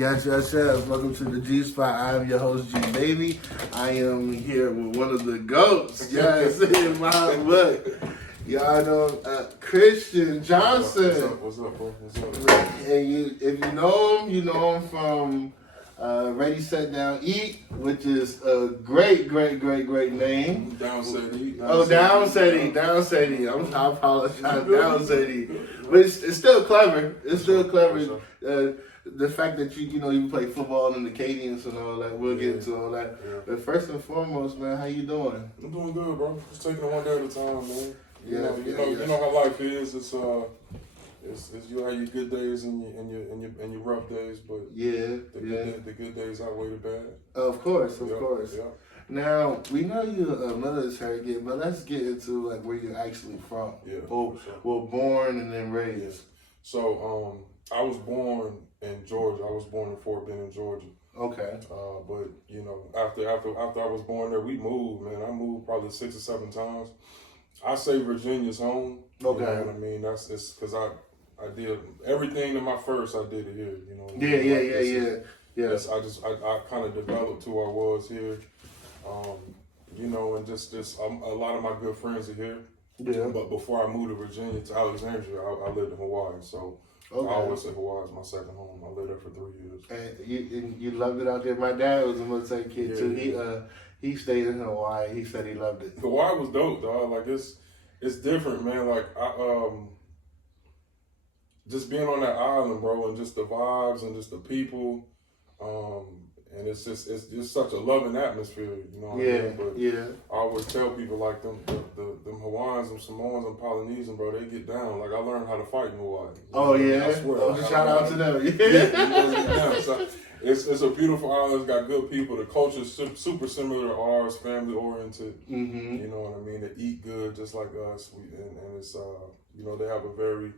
Yes, yes, yes. Welcome to the G Spot. I am your host, G Baby. I am here with one of the goats. Yes, in my book. Y'all know Christian Johnson. What's up, bro? What's up? And if you know him from Ready, Set, Down, Eat, which is a great name. Down Set, Eat. Down Set, Eat. I apologize. Down Set, Eat. But it's still clever. It's still clever. The fact that you play football in the Acadians and all that, we'll get into all that. Yeah. But first and foremost, man, how you doing? I'm doing good, bro. Just taking it one day at a time, man. You know how life is. It's you have your good days and your rough days, but the good days outweigh the bad. Of course. Yeah. Now we know you're a military kid, but let's get into like where you're actually from. Yeah. Well, born and then raised. So I was born in Georgia. I was born in Fort Benning, Georgia. Okay. But after I was born there, we moved. Man, I moved probably 6 or 7 times. I say Virginia's home. Okay. You know what I mean? It's because I did everything in my first. I did it here. You know. What I mean? Yeah. I kind of developed who I was here. And just a lot of my good friends are here. Yeah. But before I moved to Virginia to Alexandria, I lived in Hawaii. So. Okay. I always say Hawaii is my second home. I lived there for 3 years. And you loved it out there. My dad was a military kid too. He stayed in Hawaii. He said he loved it. Hawaii was dope, dog. Like it's different, man. Like I just being on that island, bro, and just the vibes and just the people. And it's just such a loving atmosphere, you know what I mean? But I always tell people like them Hawaiians, them Samoans, and Polynesians, bro, they get down. Like I learned how to fight in Hawaii. I swear. Shout out to them. So it's a beautiful island. It's got good people. The culture's super similar to ours, family oriented. Mm-hmm. You know what I mean? They eat good just like us. And it's they have a very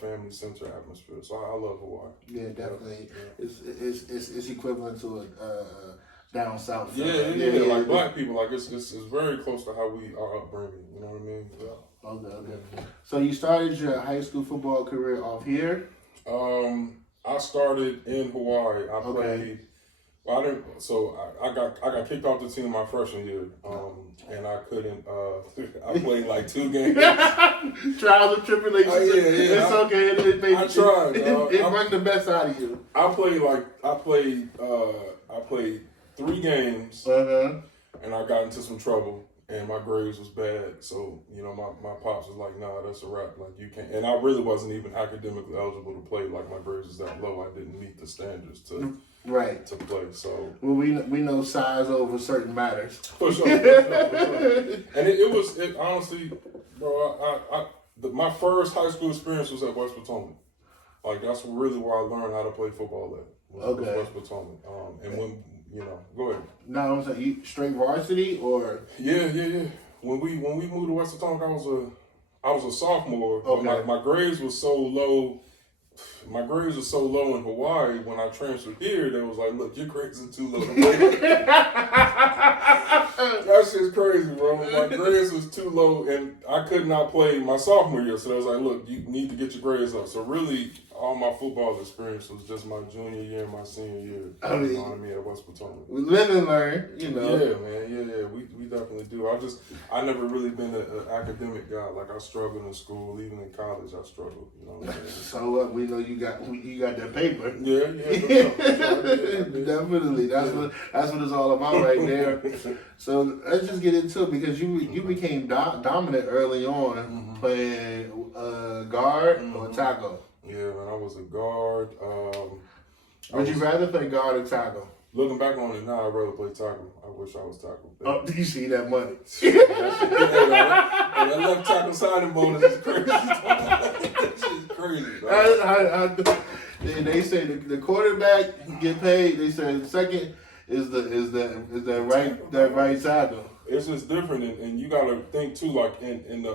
family center atmosphere. So I love Hawaii. Yeah, definitely. Yeah. It's equivalent to a down south. Yeah. Like black people, like it's very close to how we are upbringing. You know what I mean? Yeah. Okay. So you started your high school football career off here? I started in Hawaii. I played. Well, I didn't. So I got kicked off the team my freshman year, and I couldn't. I played like 2 games. Trials and tribulations. It's okay. I tried. It brought the best out of you. I played 3 games, and I got into some trouble, and my grades was bad. So my pops was like, "Nah, that's a wrap. Like you can't." And I really wasn't even academically eligible to play. Like my grades was that low. I didn't meet the standards to play. So we know size over certain matters. For sure. And it honestly, bro. My first high school experience was at West Potomac. Like that's really where I learned how to play football at. Was West Potomac. And when go ahead. No, I'm saying you straight varsity or Yeah. When we moved to West Potomac, I was a sophomore. Okay. My grades were so low. My grades were so low in Hawaii. When I transferred here, they was like, "Look, your grades are too low." That shit's crazy, bro. My grades was too low, and I could not play my sophomore year. So they was like, "Look, you need to get your grades up." So really, all my football experience was just my junior year and my senior year. You know what I mean? At West Potomac. We live and learn, Yeah, man. Yeah. We definitely do. I never really been an academic guy. Like I struggled in school, even in college, I struggled. You know what I'm saying? So we know you got that paper. Yeah. Definitely. That's what it's all about right there. So let's just get into it because you became dominant early on playing guard or tackle. Yeah, man, I was a guard. Would you rather play guard or tackle? Looking back on it now, I'd rather play tackle. I wish I was tackle. Oh, you see that money? That left tackle signing bonus is crazy. That shit's crazy. And they say the quarterback get paid. They say the second is that right tackle. It's just different, and you got to think too. Like in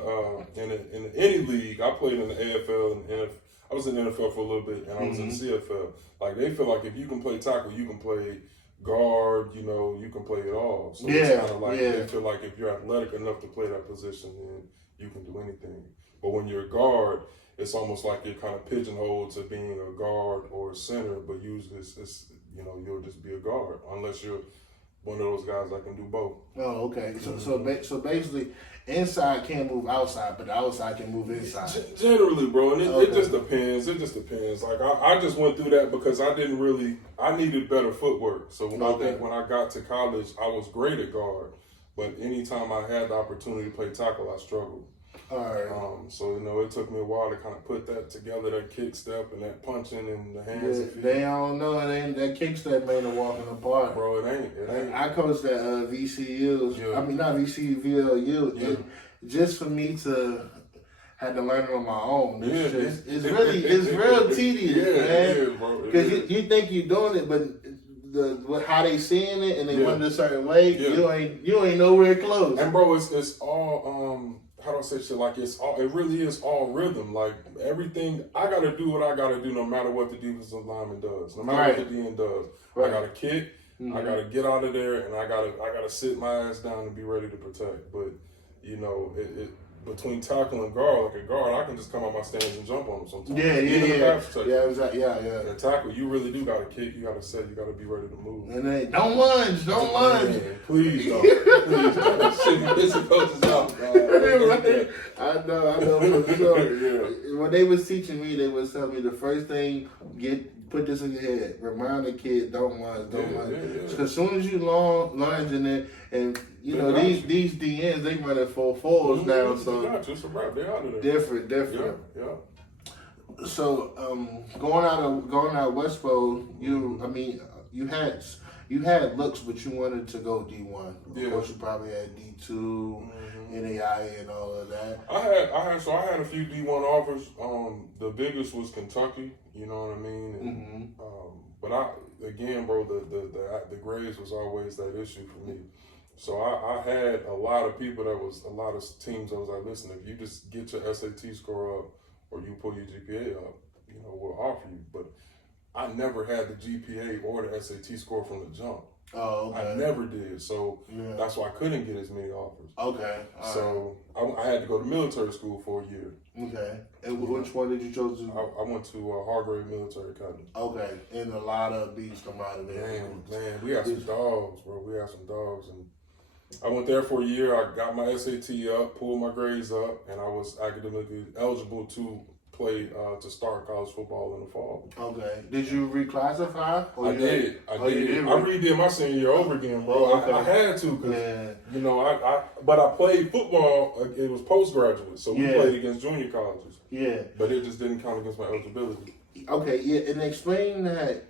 any league, I played in the AFL and NFL. I was in the NFL for a little bit, and I was in the CFL. Like they feel like if you can play tackle, you can play guard. You can play it all. So it's kind of like they feel like if you're athletic enough to play that position, then you can do anything. But when you're a guard, it's almost like you're kind of pigeonholed to being a guard or a center, but usually it's you'll just be a guard unless you're one of those guys that can do both. Oh, okay. So basically, inside can't move outside, but the outside can move inside. Generally, bro, and it just depends. It just depends. Like I just went through that because I needed better footwork. So I think when I got to college, I was great at guard, but anytime I had the opportunity to play tackle, I struggled. All right. So it took me a while to kind of put that together, that kick step and that punching and the hands. Yeah, and feet. they don't know it ain't that kick step ain't a walking apart, bro. It ain't. I coached at VCU's. Yeah. I mean not VCU, VLU. Yeah. Just for me to had to learn it on my own. It's Yeah. real tedious, man. Bro. Because you think you're doing it, but how they seeing it and they want it a certain way, you ain't nowhere close. And bro, it's all how do I say shit? Like it really is all rhythm. Like everything, I gotta do what I gotta do, no matter what the defensive lineman does, no matter what the DN does. Right. I gotta kick. Mm-hmm. I gotta get out of there, and I gotta sit my ass down and be ready to protect. But between tackle and guard, like a guard, I can just come out my stance and jump on them sometimes. Yeah. Exactly. And tackle, you really do gotta kick. You gotta set. You gotta be ready to move. And then don't lunge. Please don't. Please. Shit, this coaches out. I know for sure. When they was teaching me, they was telling me the first thing, put this in your head. Remind the kid, don't lunge. Because as soon as you lunge in it, and these DNs, they running 4.4s now, so they out of there. Different. Yeah. So going out of Westboro, you had looks, but you wanted to go D1. Of course, you probably had D2, NAIA, and all of that. I had a few D1 offers. The biggest was Kentucky. You know what I mean? And, but again, bro, the grades was always that issue for me. So I had a lot of people a lot of teams that was like, listen, if you just get your SAT score up or you pull your GPA up, we'll offer you. But I never had the GPA or the SAT score from the jump. Oh, okay. I never did. So that's why I couldn't get as many offers. Okay. So I had to go to military school for a year. Okay. And which one did you choose to? I went to Hargrave Military Academy. Okay. And a lot of these come out of there. Man, we have some dogs, bro. We have some dogs. And I went there for a year. I got my SAT up, pulled my grades up, and I was academically eligible to play to start college football in the fall. Okay. Did you reclassify? I did. I redid my senior year over again, bro. Okay. I had to because but I played football. It was postgraduate, so we played against junior colleges. Yeah. But it just didn't count against my eligibility. Okay. Yeah, and explain that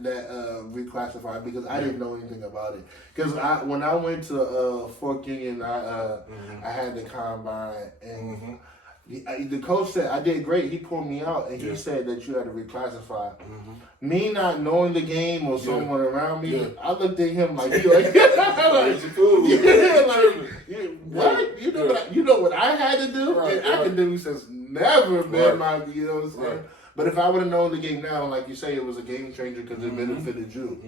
reclassified, because I didn't know anything about it. Because when I went to Fort Union, I had the combine and. The coach said I did great. He pulled me out, and he said that you had to reclassify. Me not knowing the game or someone around me, I looked at him like, what? You know what I had to do? And academics has never been my, what I'm saying? But if I would have known the game now, like you say, it was a game changer because it benefited you.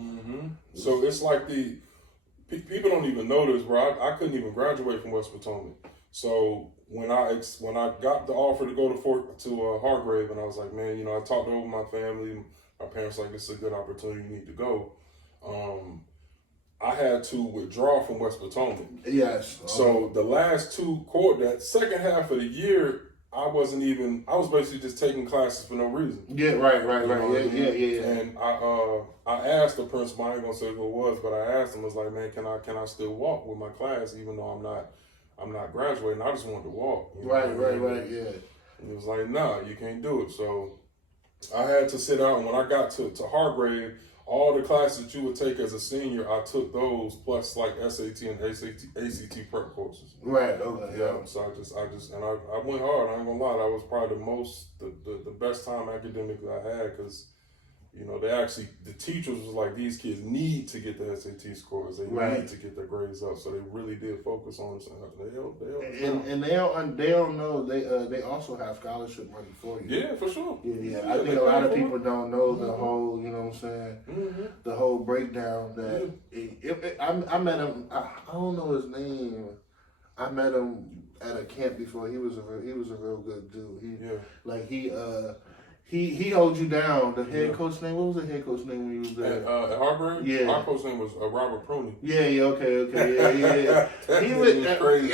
So it's like people don't even know this, bro. I couldn't even graduate from West Potomac. So when I got the offer to go to Hargrave, and I was like, man, I talked over my family. My parents like, this is a good opportunity. You need to go. I had to withdraw from West Potomac. Yes. So the last that second half of the year, I was basically just taking classes for no reason. Yeah, right. Yeah. And I asked the principal, I ain't gonna say who it was, but I asked him, I was like, man, can I still walk with my class even though I'm not graduating? I just wanted to walk. Right, yeah. And he was like, nah, you can't do it. So I had to sit out, and when I got to Hargrave, all the classes that you would take as a senior, I took those plus like SAT and ACT prep courses. Right. Okay. Yeah. So I went hard. I ain't gonna lie. That was probably the best time academically I had, because the teachers was like, these kids need to get the SAT scores. They need to get their grades up. So they really did focus on it. And they don't know they also have scholarship money for you. Yeah, for sure. Yeah. I think a lot of people don't know the whole, what I'm saying, the whole breakdown that I met him. I don't know his name. I met him at a camp before. He was a real good dude. Like he holds you down. The head coach name, what was the head coach name when you was there? At Harvard? Yeah. Our coach name was Robert Proney. Yeah, okay. Yeah. He was crazy.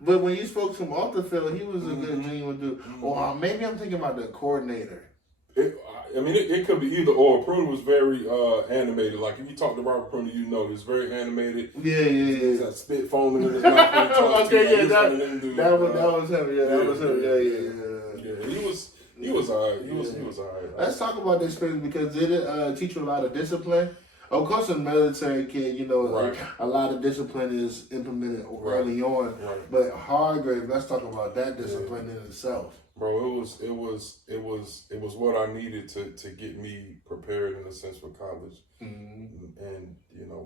But when you spoke to him off the field, he was a good genuine dude. Or maybe I'm thinking about the coordinator. It could be either or. Pruny was very animated. Like if you talk to Robert Pruny, you know it's very animated. Yeah. He's got spit foaming in his mouth. That was him. Yeah, that was him. Yeah. He was alright. He was alright. Let's talk about the experience because did it teach you a lot of discipline? Of course, a military kid, a lot of discipline is implemented early on. Right. But Hargrave, let's talk about that discipline in itself. Bro, it was what I needed to get me prepared in a sense for college. Mm-hmm. And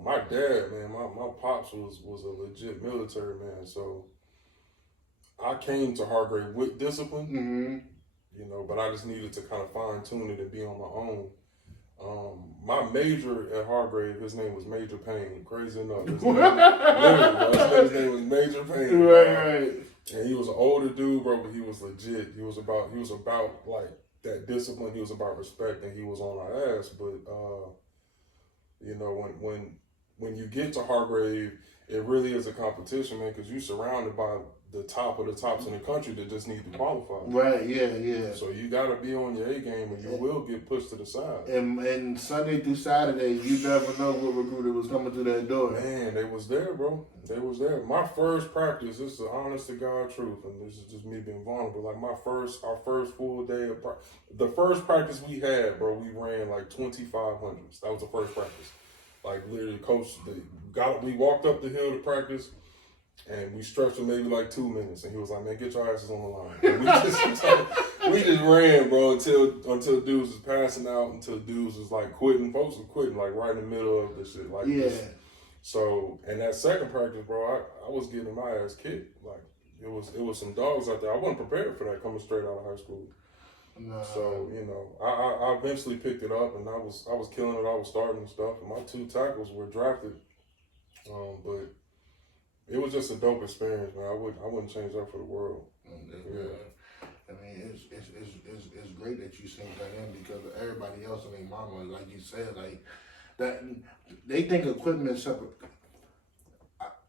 my dad, man, my pops was a legit military man, so I came to Hargrave with discipline. Mm-hmm. But I just needed to kind of fine tune it and be on my own. My major at Hargrave, his name was Major Payne. Crazy enough, his name was Major Payne. Right. And he was an older dude, bro, but he was legit. He was about like that discipline. He was about respect, and he was on our ass. But when you get to Hargrave, it really is a competition, man, because you're surrounded by the top of the tops in the country that just need to qualify. Right, yeah. So you got to be on your A game, and you will get pushed to the side. And Sunday through Saturday, you never know what recruiter was coming through that door. Man, they was there, bro. They was there. My first practice, this is the honest to God truth, and this is just me being vulnerable. Like our first full day of practice. The first practice we had, bro, we ran like 2,500s. That was the first practice. Like literally, coach, we walked up the hill to practice. And we stretched for maybe like 2 minutes, and he was like, "Man, get your asses on the line." And we just ran, bro, until dudes was passing out, until dudes was like quitting. Folks were quitting like right in the middle of the shit, like this. So, and that second practice, bro, I was getting my ass kicked. Like it was some dogs out there. I wasn't prepared for that coming straight out of high school. No. So I eventually picked it up, and I was killing it. I was starting and stuff, and my 2 tackles were drafted, but. It was just a dope experience, man. I wouldn't change that for the world. I mean, it's great that you sent that in because everybody else in their mama, like you said, like that they think equipment separate.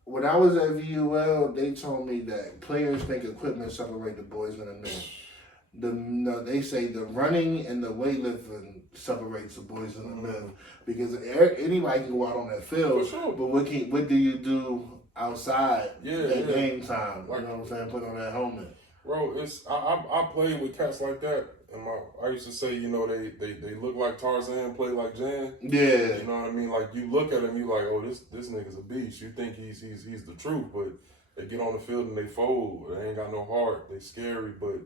When I was at VUL, they told me that players think equipment separate the boys and the men. They say the running and the weightlifting separates the boys and the men because anybody can go out on that field. For sure. But what do you do? Outside game time, you know what I'm saying? Put on that helmet, bro. I played with cats like that, and I used to say, they look like Tarzan, play like Jan. Yeah, you know what I mean. Like you look at him, you like, oh, this nigga's a beast. You think he's the truth, but they get on the field and they fold. They ain't got no heart. They scary, but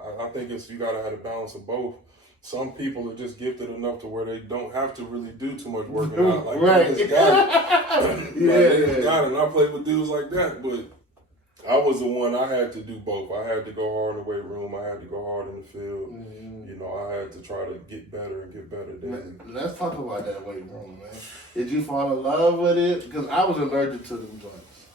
I think you gotta have a balance of both. Some people are just gifted enough to where they don't have to really do too much working out. Like, right. They just got it. They just got it. And I played with dudes like that. But I was the one, I had to do both. I had to go hard in the weight room. I had to go hard in the field. Mm-hmm. I had to try to get better and get better daily. Let's talk about that weight room, man. Did you fall in love with it? Because I was allergic to them joints.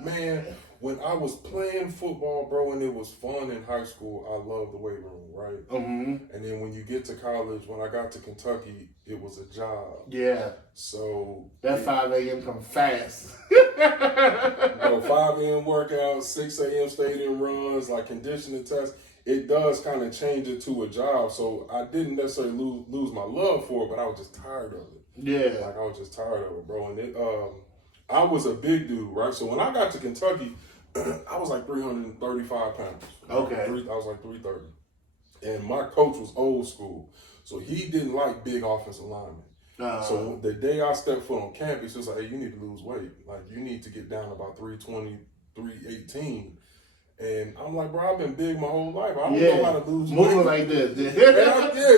Man, when I was playing football, bro, and it was fun in high school, I loved the weight room, right? Mm-hmm. And then when you get to college, when I got to Kentucky, it was a job. Yeah. So that 5 a.m. come fast. 5 a.m. workouts, 6 a.m. stadium runs, like conditioning tests. It does kind of change it to a job. So I didn't necessarily lose my love for it, but I was just tired of it. Yeah. Like I was just tired of it, bro. And I was a big dude, right? So when I got to Kentucky, I was like 335 pounds. Okay. I was like 330. And my coach was old school. So he didn't like big offensive linemen. So the day I stepped foot on campus, he was like, hey, you need to lose weight. Like, you need to get down to about 320, 318. And I'm like, bro, I've been big my whole life. I don't know how to lose weight. Moving like this.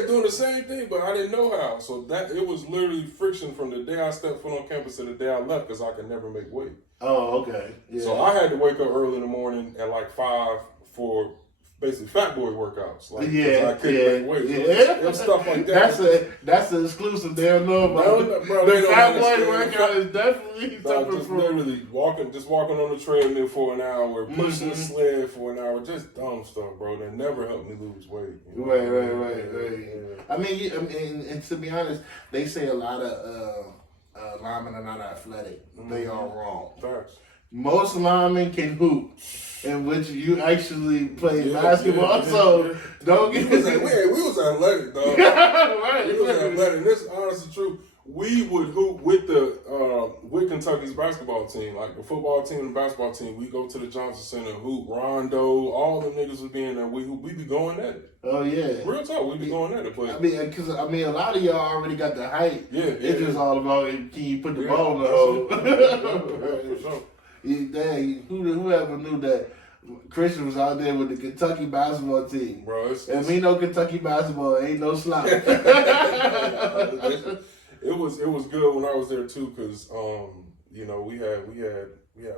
Doing the same thing, but I didn't know how. So it was literally friction from the day I stepped foot on campus to the day I left because I could never make weight. Oh, okay. Yeah. So I had to wake up early in the morning at like 5 for basically fat boy workouts. Like, I couldn't make weight. It was stuff like that. That's an exclusive. They don't know about bro, the fat boy workout is definitely something just literally walking on the treadmill for an hour, pushing the sled for an hour, just dumb stuff, bro. That never helped me lose weight. You know? Right. Yeah. I mean, and to be honest, they say a lot of linemen are not athletic. They are wrong. Facts. Most linemen can hoop, in which you actually play basketball. So don't get we was athletic, dog. Right. We was athletic. This is honestly true. We would hoop with with Kentucky's basketball team, like the football team and the basketball team. We go to the Johnson Center, hoop, Rondo, all the niggas would be in there. We be going at it. Oh yeah, real talk. We be going at it. But I mean, because a lot of y'all already got the height. It's just all about can you put the ball in the hole. Whoever knew that Christian was out there with the Kentucky basketball team, bro? And we know Kentucky basketball ain't no slouch. It was good when I was there too, cause you know we had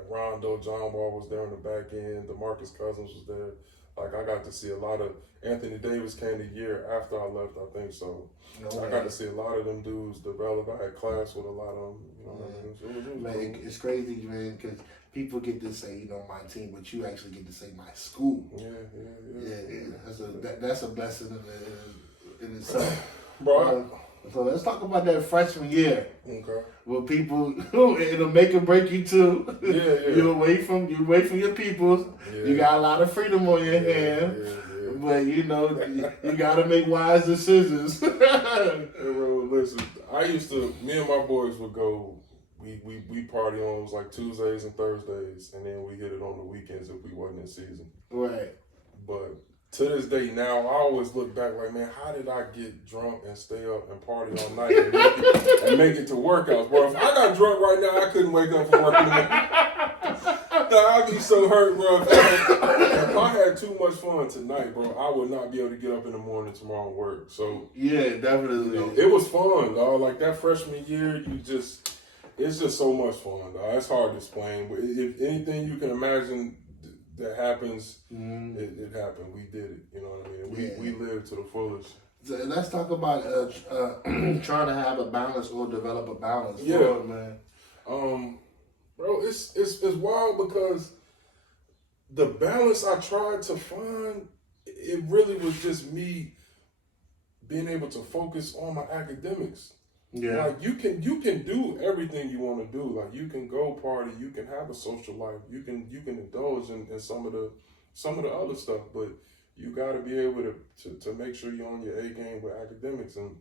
Rondo, John Wall was there on the back end, DeMarcus Cousins was there. Like I got to see a lot of Anthony Davis came the year after I left, I think so. I got to see a lot of them dudes develop. I had class with a lot of them. You know what I mean? So it was man, cool. it's crazy, man, because people get to say, my team, but you actually get to say my school. Yeah. That's a blessing in itself. Bro. So let's talk about that freshman year. Okay. Well, people, it'll make or break you too. Yeah. You're away from your peoples. Yeah. You got a lot of freedom on your hand. Yeah. But you gotta make wise decisions. Hey, bro, listen, me and my boys would go. We party on, it was like Tuesdays and Thursdays, and then we hit it on the weekends if we wasn't in season. Right. But to this day now, I always look back like, man, how did I get drunk and stay up and party all night and make it to workouts, bro? If I got drunk right now, I couldn't wake up for work anymore. I'd be so hurt, bro. If I had too much fun tonight, bro, I would not be able to get up in the morning tomorrow and work. So yeah, definitely. It was fun, dog. Like that freshman year, it's just so much fun, dog. It's hard to explain, but if anything you can imagine that happens, it happened. We did it. You know what I mean? We lived to the fullest. So let's talk about trying to have a balance or develop a balance. Yeah, for it, man. Bro, it's wild because the balance I tried to find, it really was just me being able to focus on my academics. Yeah. Like you can do everything you want to do. Like you can go party, you can have a social life, you can indulge in some of the other stuff, but you got to be able to make sure you're on your A game with academics. And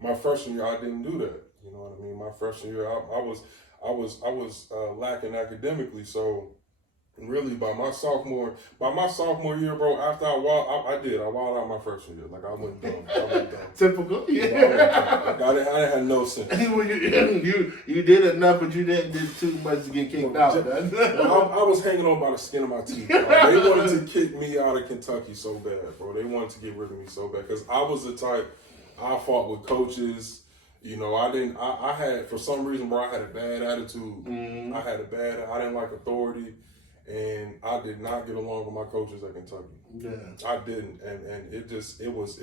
my freshman year, I didn't do that. You know what I mean? My freshman year, I was lacking academically. So really, by my sophomore year, bro, after I wilded out my freshman year. Like I went dumb. Typical, yeah. I didn't have no sense. you did enough, but you didn't do too much to get kicked out. I was hanging on by the skin of my teeth. Bro. They wanted to kick me out of Kentucky so bad, bro. They wanted to get rid of me so bad because I was the type. I fought with coaches. I had, for some reason, bro, I had a bad attitude. I didn't like authority. And I did not get along with my coaches at Kentucky. Yeah, I didn't, and it was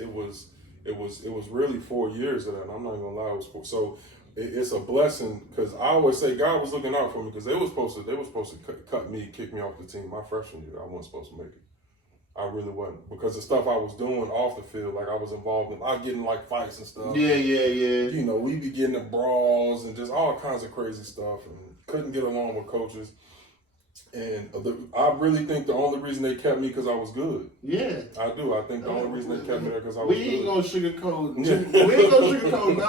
really 4 years of that. And I'm not gonna lie, it was 4. So it's a blessing because I always say God was looking out for me because they were supposed to cut me, kick me off the team my freshman year. I wasn't supposed to make it. I really wasn't because the stuff I was doing off the field, like I was involved in, I get in like fights and stuff. Yeah. We be getting in brawls and just all kinds of crazy stuff, and couldn't get along with coaches. And I really think the only reason they kept me because I was good. Yeah. I do. I think the only reason they kept me there because I was good. We ain't gonna sugarcoat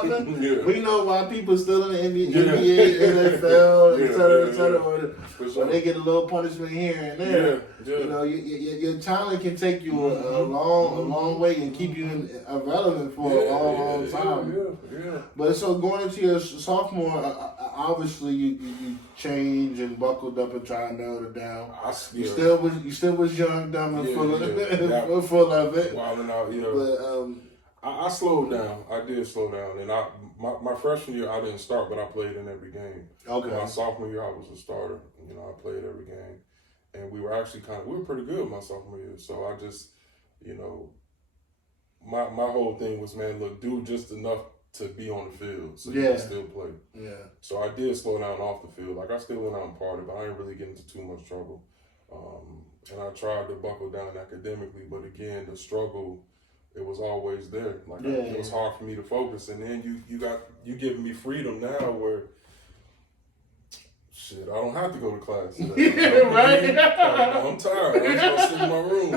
nothing. Yeah. We know why people still in the NBA, NFL, et cetera. Or they get a little punishment here and there. Yeah. Your talent can take you a long way and keep you relevant for a long time. Yeah. But so going into your sophomore, obviously you changed and buckled up and tried to hold it down. You still was young, dumb, and full of it. Wilding out, But I slowed down. I did slow down, and my freshman year I didn't start, but I played in every game. Okay. My sophomore year I was a starter. I played every game, and we were actually we were pretty good my sophomore year. So I just, you know, my whole thing was, man, look, do just enough to be on the field so you can still play. Yeah. So I did slow down off the field. Like, I still went out and partied, but I didn't really get into too much trouble. And I tried to buckle down academically, but again, the struggle, it was always there. Like, it was hard for me to focus. And then you giving me freedom now where, shit, I don't have to go to class today. Right. I'm tired. I'm just gonna sit in my room.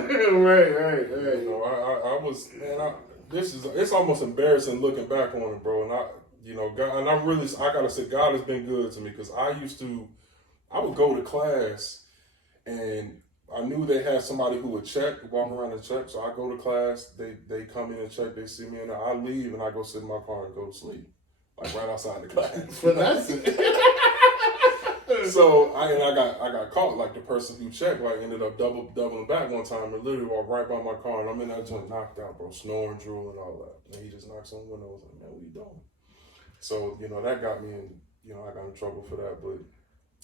Right. You know, I was, man, it's almost embarrassing looking back on it, bro. And you know, God, and I gotta say, God has been good to me, because I would go to class and I knew they had somebody who would walk around and check. So I go to class, they come in and check, they see me, and I leave and I go sit in my car and go to sleep, like right outside the class. But that's it. So I got caught. Like, the person who checked, like, ended up doubling back one time and literally walked right by my car, and I'm in that joint knocked out, bro, snoring, drooling, all that. And he just knocks on the window. I was like, man, what are you doing? So, you know, that got me in, you know, I got in trouble for that, but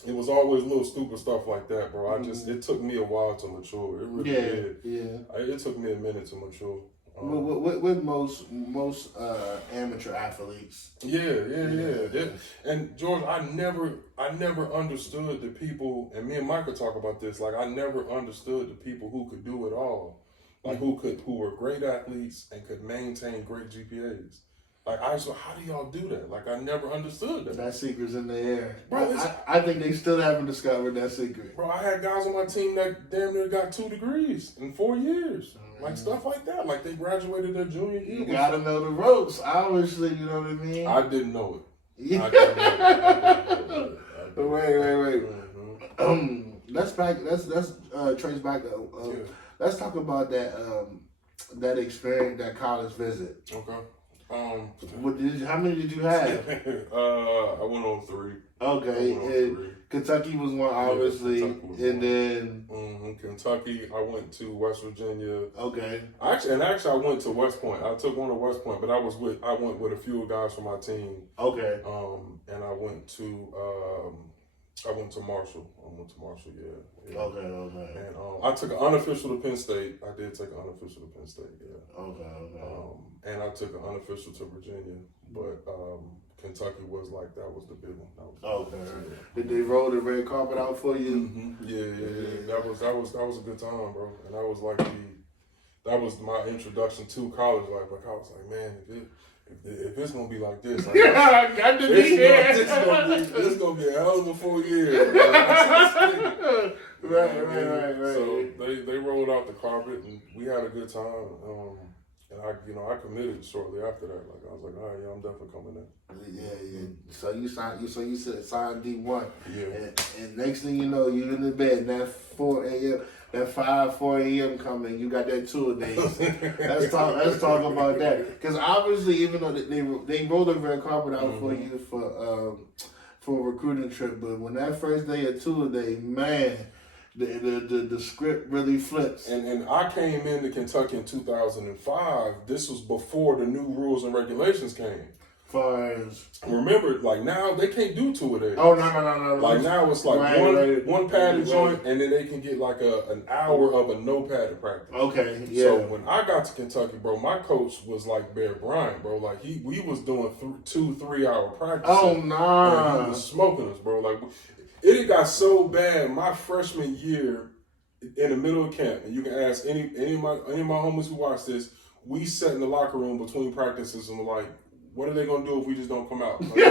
it was always little stupid stuff like that, bro. It took me a while to mature. It really did. Yeah. It took me a minute to mature. With most amateur athletes. Yeah. And George, I never understood the people, and me and Mike could talk about this. Like, I never understood the people who could do it all, like who were great athletes and could maintain great GPAs. Like, how do y'all do that? Like, I never understood that. That secret's in the air. Bro, I think they still haven't discovered that secret. Bro, I had guys on my team that damn near got 2 degrees in 4 years. Like, stuff like that. Like, they graduated their junior year. You gotta know the ropes, obviously, you know what I mean? I didn't know it. Yeah. I didn't know it. Wait. Mm-hmm. Let's trace back. Let's talk about that experience, that college visit. Okay. How many did you have? I went on 3. Okay, and Kentucky was one, obviously, and then Kentucky. I went to West Virginia. Okay. Actually, I went to West Point. I took one to West Point, but I went with a few guys from my team. Okay. And I went to Marshall. Yeah. Okay. And I took an unofficial to Penn State. I did take an unofficial to Penn State. Yeah. Okay. And I took an unofficial to Virginia, but Kentucky was that was the big one. Okay. Did they roll the red carpet out for you? Mm-hmm. Yeah. That was a good time, bro. And that was my introduction to college life. Like, I was like, man, if it's gonna be like this, like, I got to be here. This gonna be a hell of a 4 years. Right. So they rolled out the carpet and we had a good time. And I committed shortly after that. Like, I was like, all right, I'm definitely coming in. Yeah. So you signed D1. Yeah. And next thing you know, you're in the bed. And that 4 a.m. That 4 a.m. coming, you got that 2 days. Let's talk about that. Because obviously, even though they rolled the red carpet out for you for a recruiting trip, but when that first day of 2 day, man, the script really flips. And I came into Kentucky in 2005. This was before the new rules and regulations came. Remember, like, now they can't do 2 a day. Oh, no. Like, now it's like one padded joint, and then they can get like an hour of a no padded practice. Okay, yeah. So when I got to Kentucky, bro, my coach was like Bear Bryant, bro. Like, we was doing 2-3 hour practices. Oh, nah. And he was smoking us, bro. Like, it got so bad my freshman year in the middle of camp, and you can ask any of my homies who watch this, we sat in the locker room between practices and were like, what are they gonna do if we just don't come out? Like, we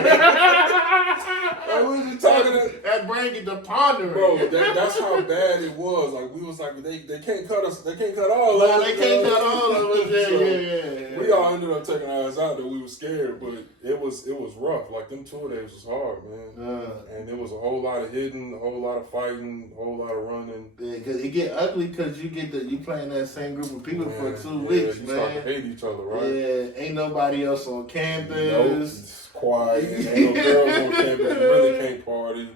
just talking that brain get to pondering. Bro, that's how bad it was. Like, we was like, they can't cut us. They can't cut all of us. They can't cut all of us. Yeah. We all ended up taking our ass out there. We were scared, but it was rough. Like, them 2 days was hard, man. And there was a whole lot of hitting, a whole lot of fighting, a whole lot of running. Yeah, because it get ugly because you playing that same group of people for 2 weeks, you man. start to hate each other, right? Yeah, ain't nobody else on campus. Nope, it's quiet. Ain't no girls on campus. You really can't party.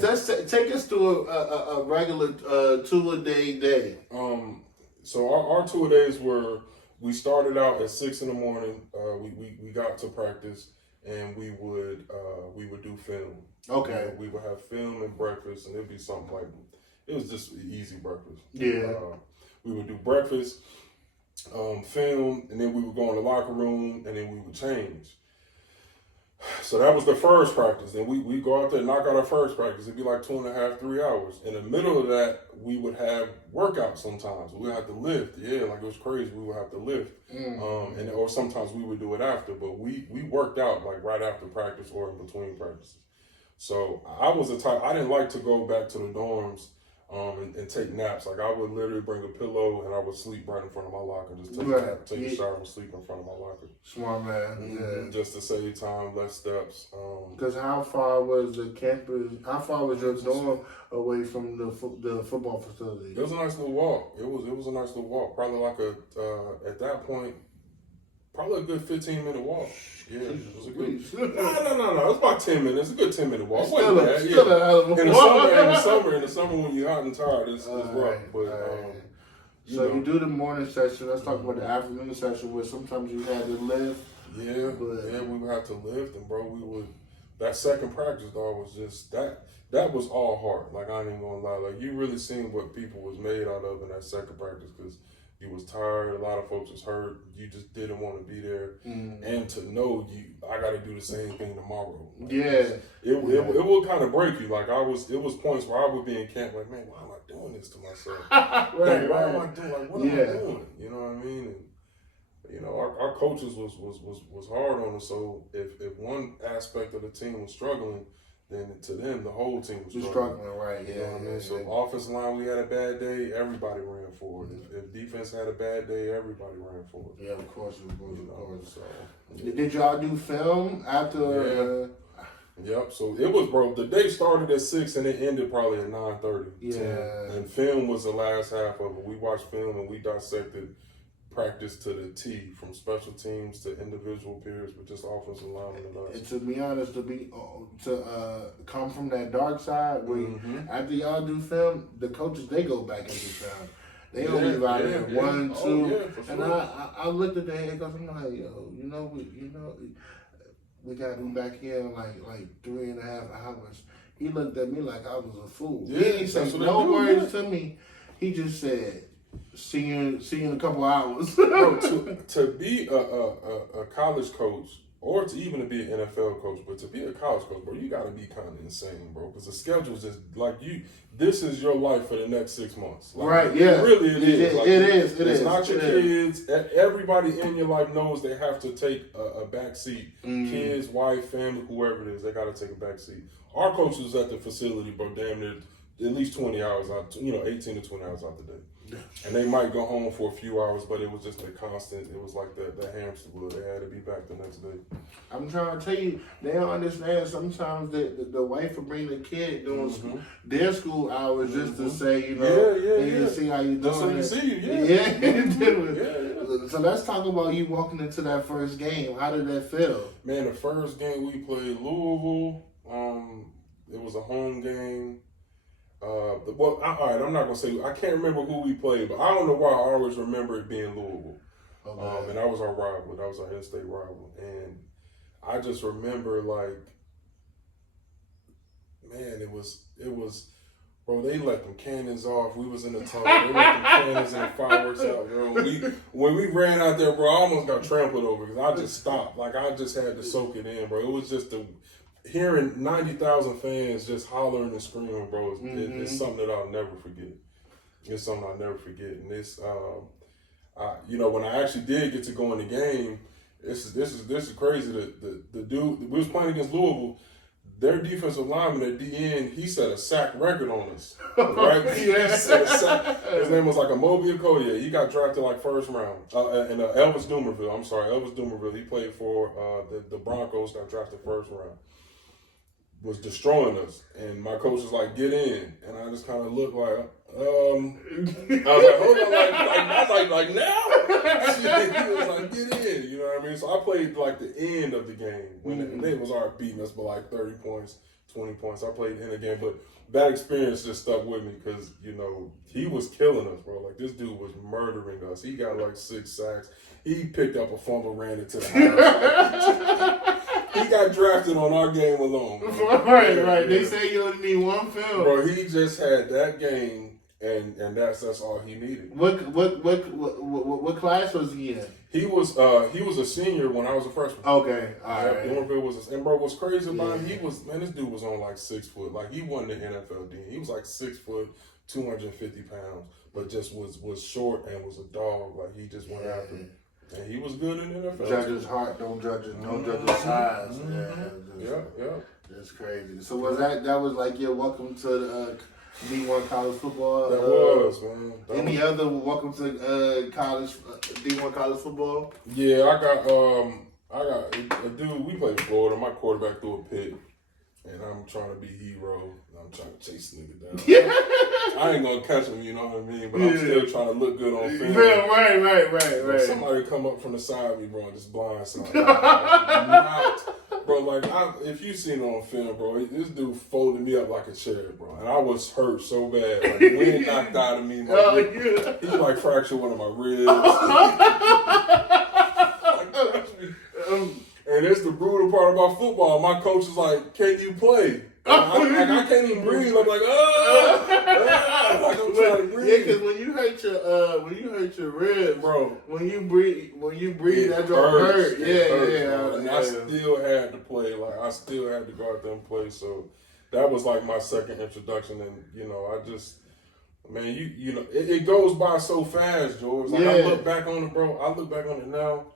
Just take us to a regular 2-a-day. So our 2 days were, we started out at 6 in the morning. We got to practice, and we would do film. Okay. We would have film and breakfast, and it'd be something like It was just easy breakfast. Yeah. We would do breakfast, film, and then we would go in the locker room, and then we would change. So that was the first practice. Then we go out there and knock out our first practice. It'd be like 2.5, 3 hours. In the middle of that, we would have workouts sometimes. We would have to lift. Yeah, like it was crazy. We would have to lift. Or sometimes we would do it after. But we worked out like right after practice or in between practices. So I was the type, I didn't like to go back to the dorms and take naps. Like I would literally bring a pillow and I would sleep right in front of my locker. Just take a nap, take a shower and sleep in front of my locker. Smart man. Yeah. Just to save time, less steps. Because how far was the campus? How far was your dorm away from the football facility? It was a nice little walk. It was a nice little walk. Probably like at that point, probably a good 15-minute walk. Yeah, it was a good. No. It was about 10 minutes. A good 10-minute walk. Still a hell of a in walk. the summer when you're hot and tired, it's rough. But so you do the morning session. Let's talk about the afternoon session where sometimes you had to lift. Yeah, we would have to lift, and bro, that second practice dog was just that was all hard. Like I ain't even gonna lie. Like you really seen what people was made out of in that second practice because you was tired. A lot of folks was hurt. You just didn't want to be there, and to know I got to do the same thing tomorrow. Like, it will kind of break you. Like it was points where I would be in camp like, man, why am I doing this to myself? Why am I doing? Like, what am I doing? You know what I mean? And, you know, our coaches was hard on us. So if one aspect of the team was struggling, then to them the whole team was struggling. Right? You know what I mean? So offensive line, we had a bad day, everybody ran for it. If defense had a bad day, everybody ran for it. Yeah, of course. So, did y'all do film after? Yep. So it was, bro. The day started at 6 and it ended probably at 9:30. Yeah. 10. And film was the last half of it. We watched film and we dissected practice to the T, from special teams to individual periods with just offensive linemen and us. And to be honest, to come from that dark side, where after y'all do film, the coaches they go back into film. They don't leave out there 1, 2, and I looked at the head coach. I'm like, yo, we got to be back here in like 3.5 hours. He looked at me like I was a fool. Yeah, he didn't say no words to me. He just said, See you in a couple hours. Bro, to be a college coach, or to even be an NFL coach, but to be a college coach, bro, you got to be kind of insane, bro, because the schedule's just like this is your life for the next 6 months. Like, right? Yeah, really, it is. It like, is. It's not your kids. Everybody in your life knows they have to take a back seat. Kids, wife, family, whoever it is, they got to take a back seat. Our coaches at the facility, bro, damn near at least 20 hours out, 18 to 20 hours out the day. And they might go home for a few hours, but it was just a constant. It was like the hamster wheel. They had to be back the next day. I'm trying to tell you, they don't understand. Sometimes the wife will bring the kid doing their school hours just to say, to see how you doing. Just so you see you, yeah. So let's talk about you walking into that first game. How did that feel? Man, the first game we played Louisville. It was a home game. All right, I'm not going to say, I can't remember who we played, but I don't know why I always remember it being Louisville. Okay. And that was our rival. That was our in-state rival. And I just remember, like, man, it was, bro, they let them cannons off. We was in the tunnel. They let them cannons and fireworks out, bro. When we ran out there, bro, I almost got trampled over because I just stopped. Like, I just had to soak it in, bro. It was just hearing 90,000 fans just hollering and screaming, bro, it's something that I'll never forget. It's something I'll never forget. And it's, when I actually did get to go in the game, this is crazy. The dude, we was playing against Louisville. Their defensive lineman at the end, he set a sack record on us. Right? He set a sack. His name was like Amobia Collier. He got drafted like first round. And Elvis Dumerville. He played for the Broncos, got drafted first round. Was destroying us, and my coach was like, "Get in," and I just kind of looked like, I was like, "Hold on, like now?" He was like, "Get in," you know what I mean? So I played like the end of the game when they was already beating us by like 30 points, 20 points. I played in the game, but that experience just stuck with me because he was killing us, bro. Like this dude was murdering us. He got like 6 sacks. He picked up a fumble, ran into the house. He got drafted on our game alone. Right. They say you only need one film. Bro, he just had that game, and that's all he needed. What class was he in? He was a senior when I was a freshman. Okay, all right. Thornville was, and bro, what's crazy about it? This dude was on like 6 foot. Like he wasn't an NFL D. He was like 6 foot, 250 pounds, but just was short and was a dog. Like he just went after it. And he was good in the NFL. Judge his heart, don't judge his size. Yeah. That's crazy. So that was like your welcome to the D1 college football? That was, man. Any other welcome to college D1 college football? Yeah, I got a dude. We played Florida. My quarterback threw a pick, and I'm trying to be hero. I'm trying to chase the nigga down. Yeah. I ain't gonna catch him, you know what I mean? But I'm still trying to look good on film. Right. Somebody come up from the side of me, bro, and just blindside. Bro, like, if you seen it on film, bro, this dude folded me up like a chair, bro. And I was hurt so bad. Like, wind knocked out of me. He like fractured one of my ribs. And it's the brutal part about football. My coach is like, can you play? I can't even breathe. I'm like, like I'm trying to breathe. Yeah, because when you hurt your ribs, bro, when you breathe, that don't hurt. Yeah. And I still had to play. Like I still had to go out there and play. So that was like my second introduction, and I just. Man, you know, it goes by so fast, George. Like I look back on it, bro. I look back on it now.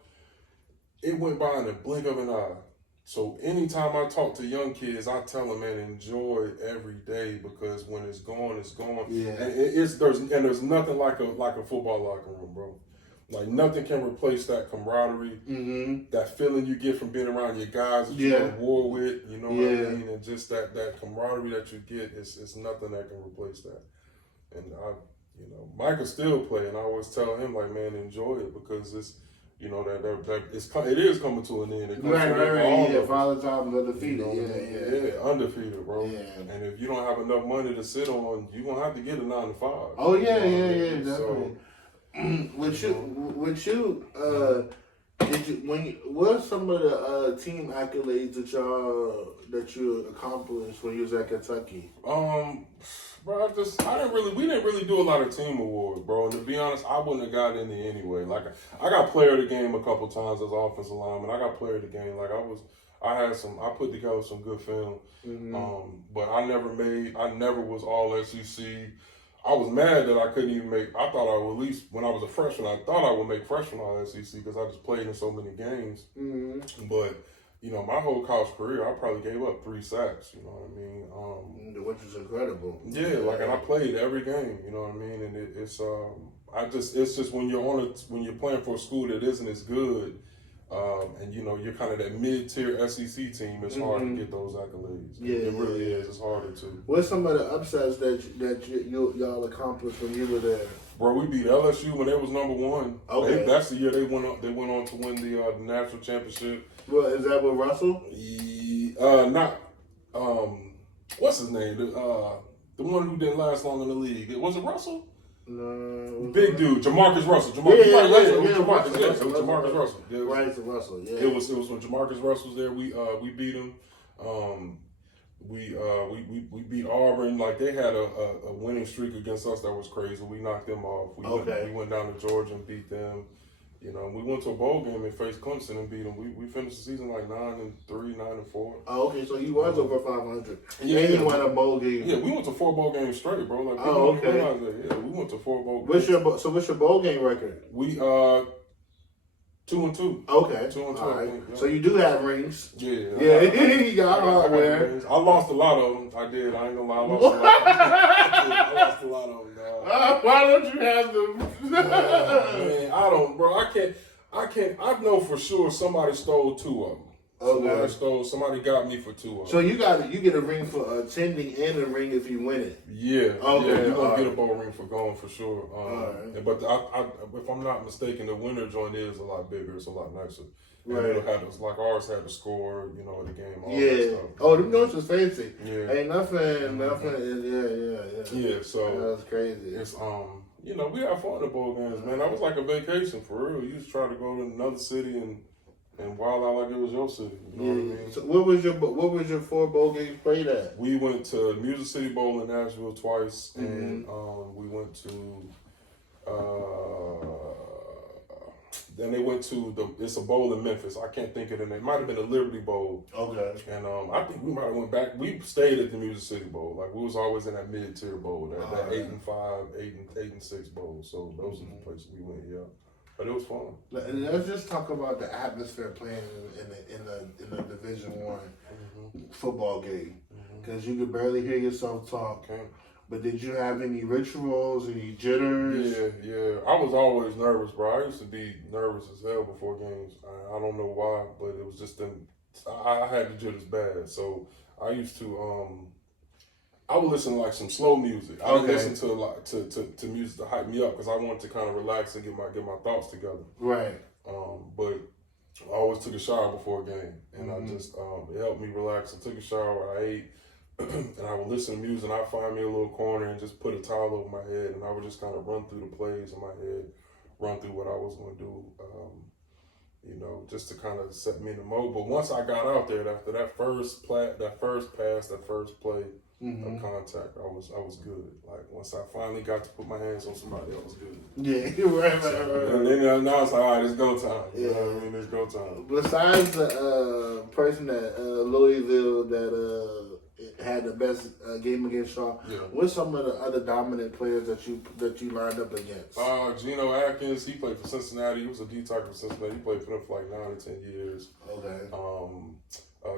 It went by in the blink of an eye. So anytime I talk to young kids, I tell them, man, enjoy every day because when it's gone, it's gone. Yeah. And there's nothing like a football locker room, bro. Like nothing can replace that camaraderie, that feeling you get from being around your guys that you go to war with. You know what I mean? And just that camaraderie that you get, it's nothing that can replace that. And Michael still play, and I always tell him like, man, enjoy it because it's. It is coming to an end. Right. Father time undefeated. Yeah, undefeated, bro. Yeah. And if you don't have enough money to sit on, you're gonna have to get a 9 to 5. Oh yeah, definitely. So, what are some of the team accolades that you accomplished when you was at Kentucky? Bro, we didn't really do a lot of team awards, bro. And to be honest, I wouldn't have got any anyway. Like I got player of the game a couple times as offensive lineman. I got player of the game. Like I put together some good film. But I never was all SEC. I was mad that I couldn't even I thought I would, at least when I was a freshman, I thought I would make freshman all SEC because I just played in so many games. But, my whole college career, I probably gave up 3 sacks, you know what I mean? Which is incredible. Yeah, and I played every game, you know what I mean? And it's just when you're playing for a school that isn't as good, and you're kind of that mid-tier SEC team, it's hard to get those accolades. It really is. It's harder to. What's some of the upsets that y'all accomplished when you were there? Bro, we beat LSU when they was number 1. Okay. That's the year they went on to win the national championship. Well, is that with Russell? What's his name? The one who didn't last long in the league. Was it Russell? No. Big dude, Jamarcus Russell. Jamarcus Russell. Russell. Yeah. It was when Jamarcus Russell was there. We beat him. We beat Auburn. Like they had a winning streak against us that was crazy. We knocked them off. We went down to Georgia and beat them. We went to a bowl game and faced Clemson and beat them. We finished the season like 9-3, 9-4. Oh, okay. So you was over 500. Yeah, and you won a bowl game. Yeah, we went to 4 bowl games straight, bro. Like people don't realize that. Yeah, we went to 4 bowl games. What's your bowl game record? We 2-2. Okay. 2-2. All right. Yeah. So you do have rings. Yeah. You got hardware. I lost a lot of them. I did. I ain't gonna lie. I lost a lot of them. Why don't you have them? Man, I don't, bro. I can't. I know for sure somebody stole 2 of them. Somebody got me for 2 of them. So you get a ring for attending and a ring if you win it. Yeah. Okay. Yeah, you're gonna get a bowl ring for going for sure. Right. But if I'm not mistaken, the winner joint is a lot bigger. It's a lot nicer. Right. Like ours had the score, the game. All yeah. that stuff. Oh, them notes was fancy. Yeah. Ain't nothing. Yeah. So that's crazy. It's we have fun at bowl games, man. That was like a vacation for real. You just try to go to another city and and wild out like it was your city. You know what I mean? So what was your 4 bowl games played at? We went to Music City Bowl in Nashville twice, and we went to. Then they went to it's a bowl in Memphis. I can't think of the name. It might have been the Liberty Bowl. Okay. And I think we might have went back. We stayed at the Music City Bowl. Like we was always in that mid-tier bowl, that 8-5, 8-6 bowl. So those are the places we went. Yeah, but it was fun. Let's just talk about the atmosphere playing in the Division I football game, because you could barely hear yourself talk. Okay. But did you have any rituals, any jitters? Yeah. I was always nervous, bro. I used to be nervous as hell before games. I don't know why, but it was just I had the jitters bad. So I used to I would listen to like some slow music. I would listen to a lot to music to hype me up because I wanted to kind of relax and get my thoughts together. Right. But I always took a shower before a game, and I just it helped me relax. I took a shower, I ate. And I would listen to music, and I'd find me a little corner and just put a towel over my head, and I would just kind of run through the plays in my head, run through what I was going to do, just to kind of set me in the mode. But once I got out there, after that first pass, that first play of contact, I was good. Like once I finally got to put my hands on somebody, I was good. Yeah, right. And then now it's like, all right, it's go time. You know what I mean? It's go time. Besides the person at Louisville that had the best game against y'all, what's some of the other dominant players that you lined up against? Geno Atkins, he played for Cincinnati. He was a D tackle for Cincinnati. He played for them for like 9 or 10 years. Okay.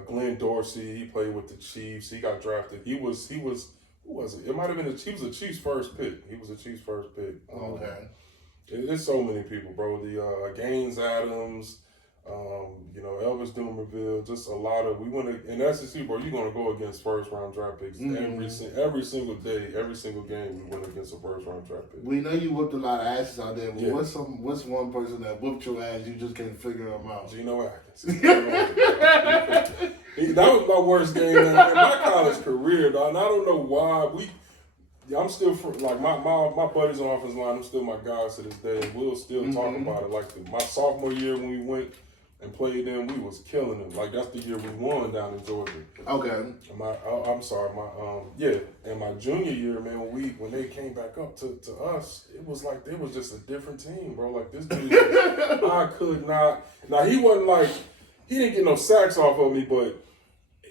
Glenn Dorsey, he played with the Chiefs. He got drafted. He was who was it? It might have been he was a Chiefs first pick. Okay. It's so many people, bro. The Gaines Adams, Elvis Dumerville, just a lot of. We went in SEC, bro. You're gonna go against first round draft picks every single day, every single game. We went against a first round draft pick. We know you whooped a lot of asses out there. But what's one person that whooped your ass? You just can't figure them out. Geno Atkins. That was my worst game in my college career, dog. And I don't know why I'm still like my buddies on offensive line. I'm still my guys to this day, and we'll still talk about it. Like my sophomore year when we went and played them, we was killing them. Like that's the year we won down in Georgia. Okay. And my junior year, man, when they came back up to us, it was like they was just a different team, bro. Like this dude, I could not. Now he didn't get no sacks off of me, but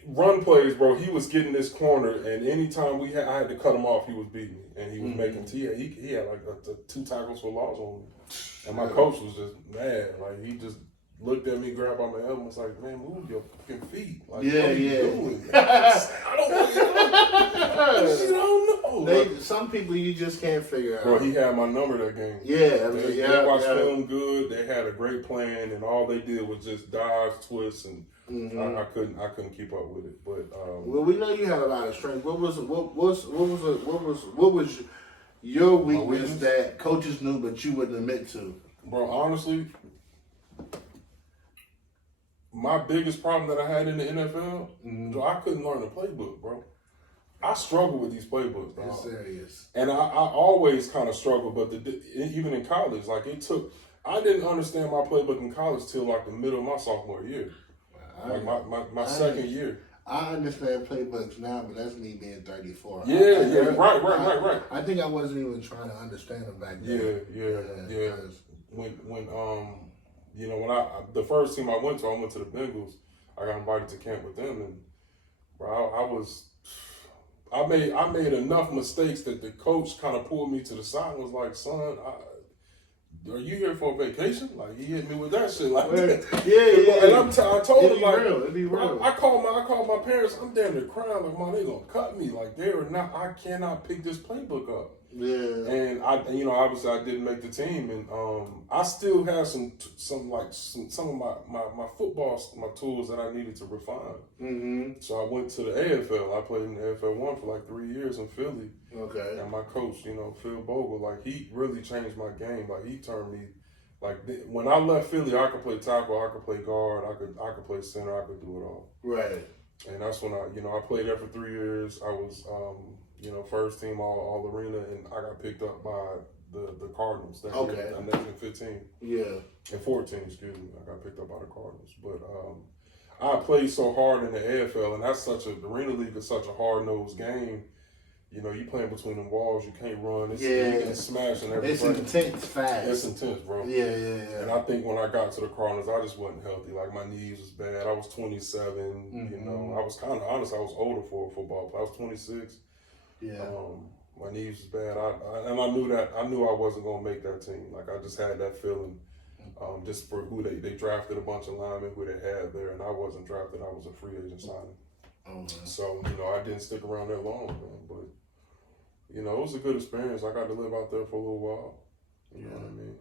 run plays, bro. He was getting this corner, and anytime I had to cut him off, he was beating me, and he was making. He had like 2 tackles for loss on me, and my coach was just mad. Like he just looked at me, grabbed on my elbow, and was like, "Man, move your fucking feet." Like, what are you doing? I don't know. Some people you just can't figure out. Bro, he had my number that game. They watched film good. They had a great plan, and all they did was just dodge, twist, and I couldn't keep up with it. But well, we know you had a lot of strength. What was your weakness that coaches knew but you wouldn't admit to? Bro, honestly, my biggest problem that I had in the NFL, I couldn't learn the playbook, bro. I struggle with these playbooks, dog. It's serious. And I always kind of struggle, but even in college, like I didn't understand my playbook in college till like the middle of my sophomore year. Like my second year. I understand playbooks now, but that's me being 34. Right. I think I wasn't even trying to understand them back then. Yeah. When the first team I went to the Bengals. I got invited to camp with them, and bro, I made enough mistakes that the coach kind of pulled me to the side and was like, "Son, are you here for a vacation?" Like he hit me with that shit, like yeah. And I told him like, it'd be real. I called my parents. I'm damn near crying like, "Mom, they gonna cut me. Like they are not. I cannot pick this playbook up." Yeah. And obviously I didn't make the team, and I still have some of my football, my tools that I needed to refine. So I went to the AFL. I played in the AFL 1 for like 3 years in Philly. Okay. And my coach, Phil Bogle, like he really changed my game. Like he turned me, like when I left Philly, I could play tackle, I could play guard, I could play center, I could do it all. Right. And that's when I played there for 3 years. I was first team all arena, and I got picked up by the Cardinals that year, and that's in 15. Yeah. In 14, excuse me. I got picked up by the Cardinals. But I played so hard in the AFL, and the Arena League is such a hard-nosed game. You playing between the walls, you can't run. It's, you get smashed and everything. It's intense, fast. It's intense, bro. Yeah. And I think when I got to the Cardinals, I just wasn't healthy. Like, my knees was bad. I was 27, I was kind of honest. I was older for a football player. I was 26. Yeah. My knees was bad. I knew I wasn't going to make that team. Like, I just had that feeling. Just for who they drafted a bunch of linemen who they had there, and I wasn't drafted. I was a free agent signing. So, I didn't stick around there long, man. But, it was a good experience. I got to live out there for a little while. You know what I mean?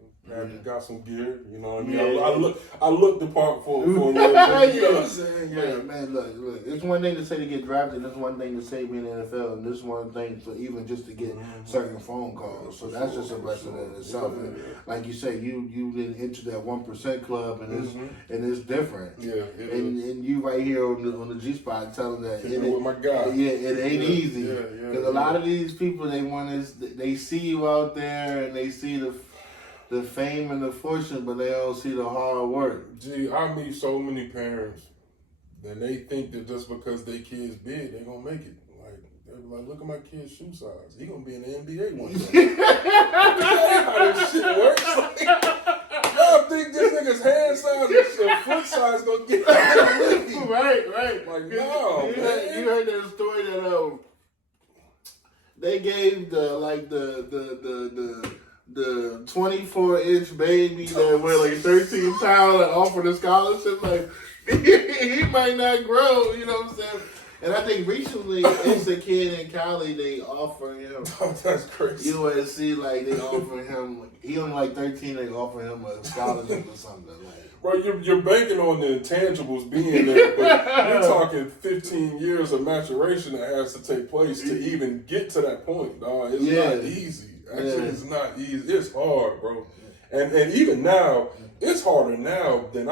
Got some gear, you know what I mean? Yeah. I looked the part for a little bit. You know what I'm saying? Yeah, man, look. It's one thing to say to get drafted, it's one thing to say be in the NFL, and this one thing for even just to get certain phone calls. So that's just a blessing in itself. And like you say, you didn't enter that 1% club, and it's different. Yeah, and you right here on the G spot telling that with my guy. Yeah, it ain't easy. Because a lot of these people, they see you out there and they see the fame and the fortune, but they don't see the hard work. Gee, I meet so many parents, and they think that just because they kid's big, they gonna make it. They're like, look at my kid's shoe size. He gonna be in the NBA one day. That's how this shit works. Y'all think this nigga's hand size and foot size gonna get Right. Like, no, man. You heard that story that they gave the 24-inch baby that weighed like 13 pounds and offered a scholarship. Like, he might not grow, you know what I'm saying? And I think recently, it's a kid in Cali, they offer him. Oh, that's crazy. USC, like, they offer him, he only like 13, they offer him a scholarship or something. Like, bro, you're banking on the intangibles being there, but you're talking 15 years of maturation that has to take place to even get to that point, dog. It's not easy. Actually, it's not easy. It's hard, bro. And even now, it's harder now than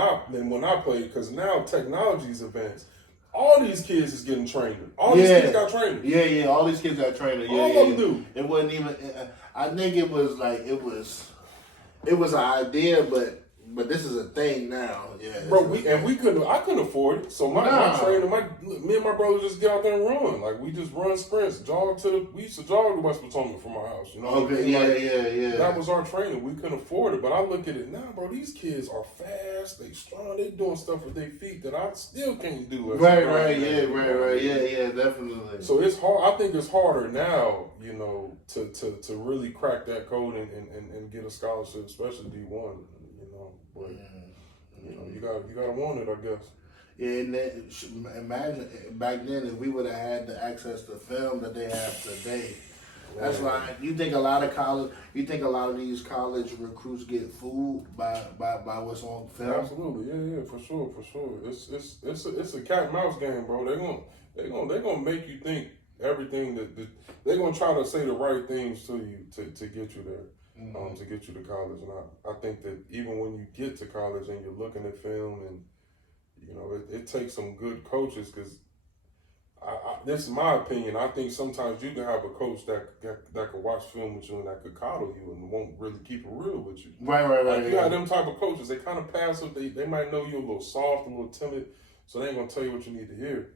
when I played, because now technology's advanced. All these kids is getting trained. All these kids got trainers. Yeah. All these kids got trainers. All of them do. It wasn't even. I think it was an idea, but this is a thing now. Yeah, bro. I couldn't afford it. So my trainer, me and my brother just get out there and run. Like, we just run sprints, we used to jog to West Potomac from our house. You know what I mean? Yeah. That was our training. We couldn't afford it, but I look at it now, bro. These kids are fast. They strong. They doing stuff with their feet that I still can't do. Right. Yeah, definitely. So it's hard. I think it's harder now, to really crack that code and get a scholarship, especially D1. But you gotta want it, I guess. Yeah, and imagine back then if we would have had the access to film that they have today. That's why you think a lot of these college recruits get fooled by what's on film. Absolutely, yeah, for sure. It's a cat and mouse game, bro. They're gonna make you think everything that they're gonna try to say the right things to you to get you there. To get you to college. And I think that even when you get to college and you're looking at film and, it takes some good coaches, because this is my opinion. I think sometimes you can have a coach that could watch film with you and that could coddle you and won't really keep it real with you. Right. Like, you have them type of coaches. They kind of passive. They might know you're a little soft, a little timid, so they ain't going to tell you what you need to hear.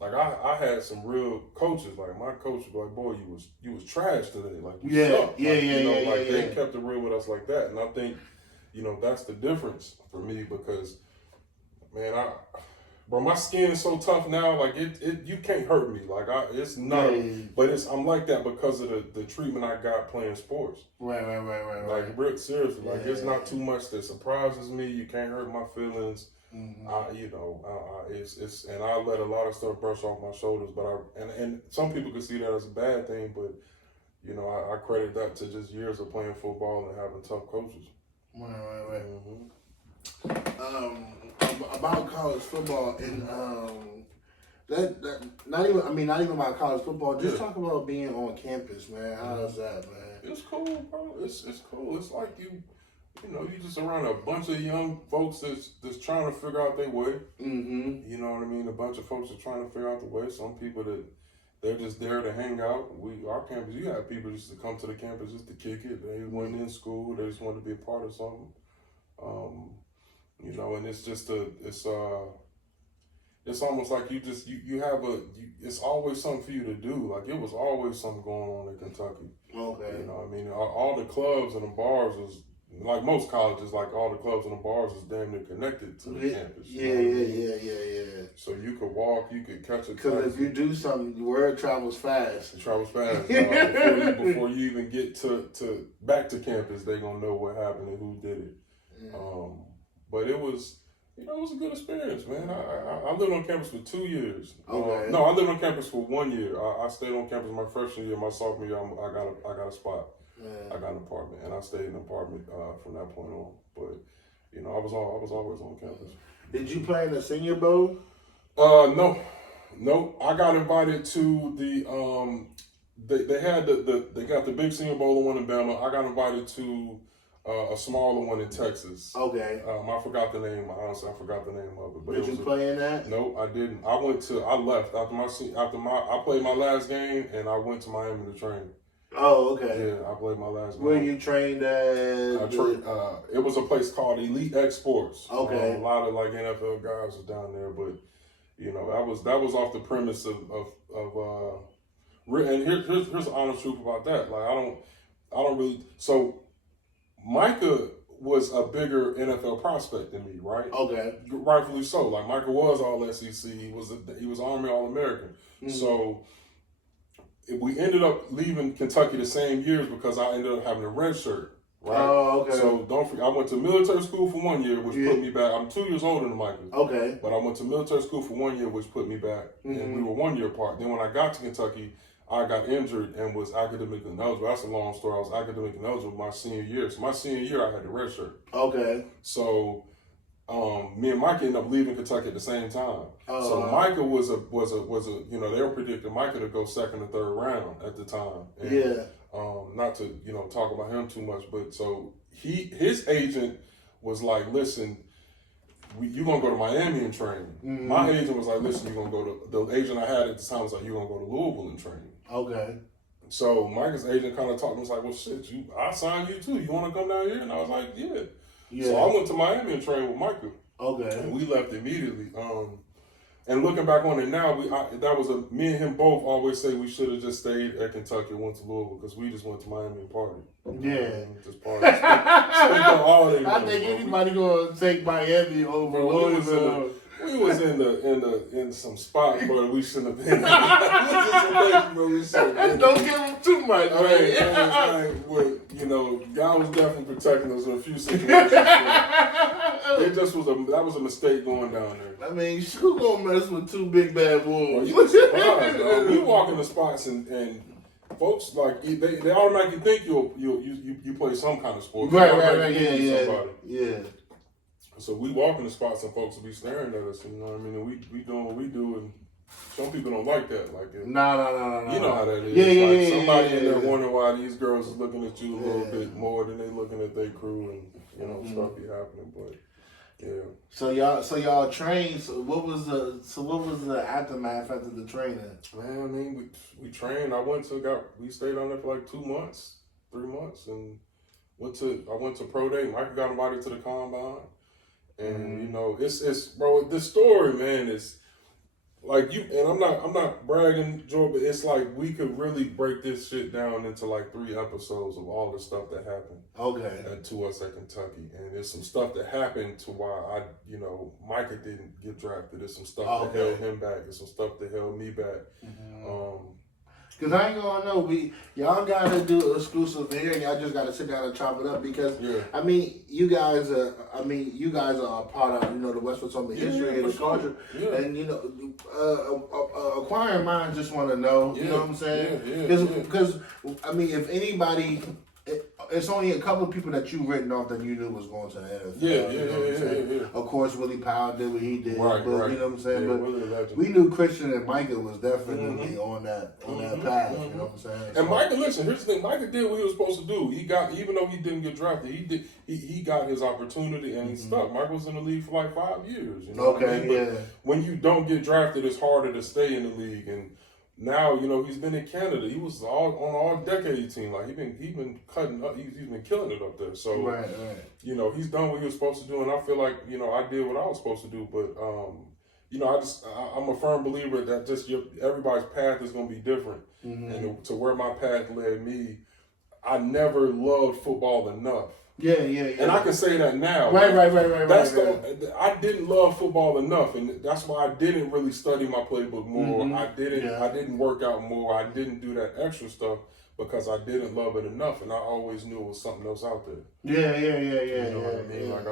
Like, I had some real coaches. Like, my coach was like, boy, you was trash today. Like, you suck. They kept it real with us like that. And I think, that's the difference for me, because, man, my skin's so tough now. Like, you can't hurt me. Like, it's not. But I'm like that because of the treatment I got playing sports. Right. Like, Rick, seriously, like, it's not too much that surprises me. You can't hurt my feelings. It's and I let a lot of stuff brush off my shoulders, but and some people could see that as a bad thing, but I credit that to just years of playing football and having tough coaches. Right. About college football and that not even about college football. Just talk about being on campus, man. How's that, man? It's cool, bro. It's cool. It's like you just around a bunch of young folks that's trying to figure out their way. You know what I mean? A bunch of folks are trying to figure out the way. Some people that they're just there to hang out. Our campus, you have people just to come to the campus just to kick it. They weren't in school. They just wanted to be a part of something. You know, and it's just it's almost like it's always something for you to do. Like, it was always something going on in Kentucky. Okay. You know, I mean, all the clubs and the bars was, like most colleges, like all the clubs and the bars is damn near connected to the campus. Yeah. So you could walk, you could catch a Because if you do something, the word travels fast. It travels fast. Before you even get to back to campus, they gonna know what happened and who did it. Yeah. But it was, you know, it was a good experience, man. I lived on campus for 2 years. Okay. No, I lived on campus for 1 year. I stayed on campus my freshman year. My sophomore year, I got a spot. Yeah. I got an apartment, and I stayed in an apartment from that point on. But you know, I was always on campus. Did you play in the Senior Bowl? No. I got invited to the they got the big Senior Bowl one in Bama. I got invited to a smaller one in Texas. Okay. I forgot the name. Honestly, I forgot the name of it. But did you play in that? No, I didn't. I left I played my last game, and I went to Miami to train. Oh, okay. Yeah, I played my last game. Where you trained at? It was a place called Elite Exports. Okay. A lot of like NFL guys was down there, but you know, that was off the premise of and here's the honest truth about that. Like, I don't really. So Micah was a bigger NFL prospect than me, right? Okay. Rightfully so. Like, Micah was all SEC. He was Army All-American. Mm-hmm. So we ended up leaving Kentucky the same years because I ended up having a red shirt, right? Oh, okay. So don't forget, I went to military school for 1 year, which put me back. I'm 2 years older than Micah. Okay. But I went to military school for 1 year, which put me back. Mm-hmm. And we were 1 year apart. Then when I got to Kentucky, I got injured and was academically ineligible. That's a long story. I was academically ineligible my senior year. So my senior year, I had the red shirt. Okay. So me and Micah ended up leaving Kentucky at the same time. So Micah was a you know, they were predicting Micah to go second or third round at the time. And, yeah. Not to, you know, talk about him too much, but so his agent was like, listen, you're gonna go to Miami and train. Mm-hmm. My agent was like, listen, you're gonna go to, the agent I had at the time was like, you're gonna go to Louisville and train. Okay. So Micah's agent kind of talked to me, was like, well, shit, I signed you too. You want to come down here? And I was like, yeah. So I went to Miami and trained with Micah. Okay. And we left immediately. And looking back on it now, me and him both always say we should have just stayed at Kentucky and went to Louisville because we just went to Miami and partied. Yeah. Just partied. Spent all day. I think anybody gonna take Miami over Louisville. We was in some spot where we shouldn't have been. Don't give them too much, man. You know, God was definitely protecting us in a few situations. That was a mistake going down there. I mean, who gonna mess with two big bad wolves? We walk in the spots and folks like they automatically think you play some kind of sport. Right, yeah. So we walk in the spots and folks will be staring at us, you know what I mean? And we doing what we do, and some people don't like that. Like, no. You know how that is. Yeah, somebody in there wondering why these girls is looking at you a little bit more than they looking at their crew, and you know, stuff be happening. But yeah. So y'all trained. So what was the aftermath after the training? Man, I mean, we trained. We stayed on there for like 3 months, and I went to pro day. Michael got invited to the combine. And you know, it's bro, this story, man, is like and I'm not bragging, Joe, but it's like we could really break this shit down into like 3 episodes of all the stuff that happened to us at Kentucky. And there's some stuff that happened to why Micah didn't get drafted. There's some stuff that held him back. There's some stuff that held me back. Mm-hmm. Cause I ain't gonna know, y'all gotta do exclusive here, and y'all just gotta sit down and chop it up. Because I mean, you guys are a part of the West Potomac history and the culture, and acquiring minds just want to know. You know what I'm saying? Because I mean, if anybody. It's only a couple of people that you written off that you knew was going to the NFL. Yeah. Of course, Willie Powell did what he did, but you know what I'm saying. But we knew Christian and Micah was definitely on that path. You know what I'm saying. And Micah, listen, here's the thing: Micah did what he was supposed to do. He got, even though he didn't get drafted, he got his opportunity and he stuck. Micah was in the league for like 5 years. You know what I mean? When you don't get drafted, it's harder to stay in the league. And now, you know, he's been in Canada. He was on all decade team. Like he been cutting up. He's been killing it up there. So right. You know, he's done what he was supposed to do, and I feel like, you know, I did what I was supposed to do. But you know, I'm a firm believer that just everybody's path is going to be different. Mm-hmm. And to where my path led me, I never loved football enough. Yeah. And I can say that now. Right. I didn't love football enough, and that's why I didn't really study my playbook more. Mm-hmm. I didn't work out more. I didn't do that extra stuff because I didn't love it enough, and I always knew it was something else out there. Yeah. You know what I mean? Like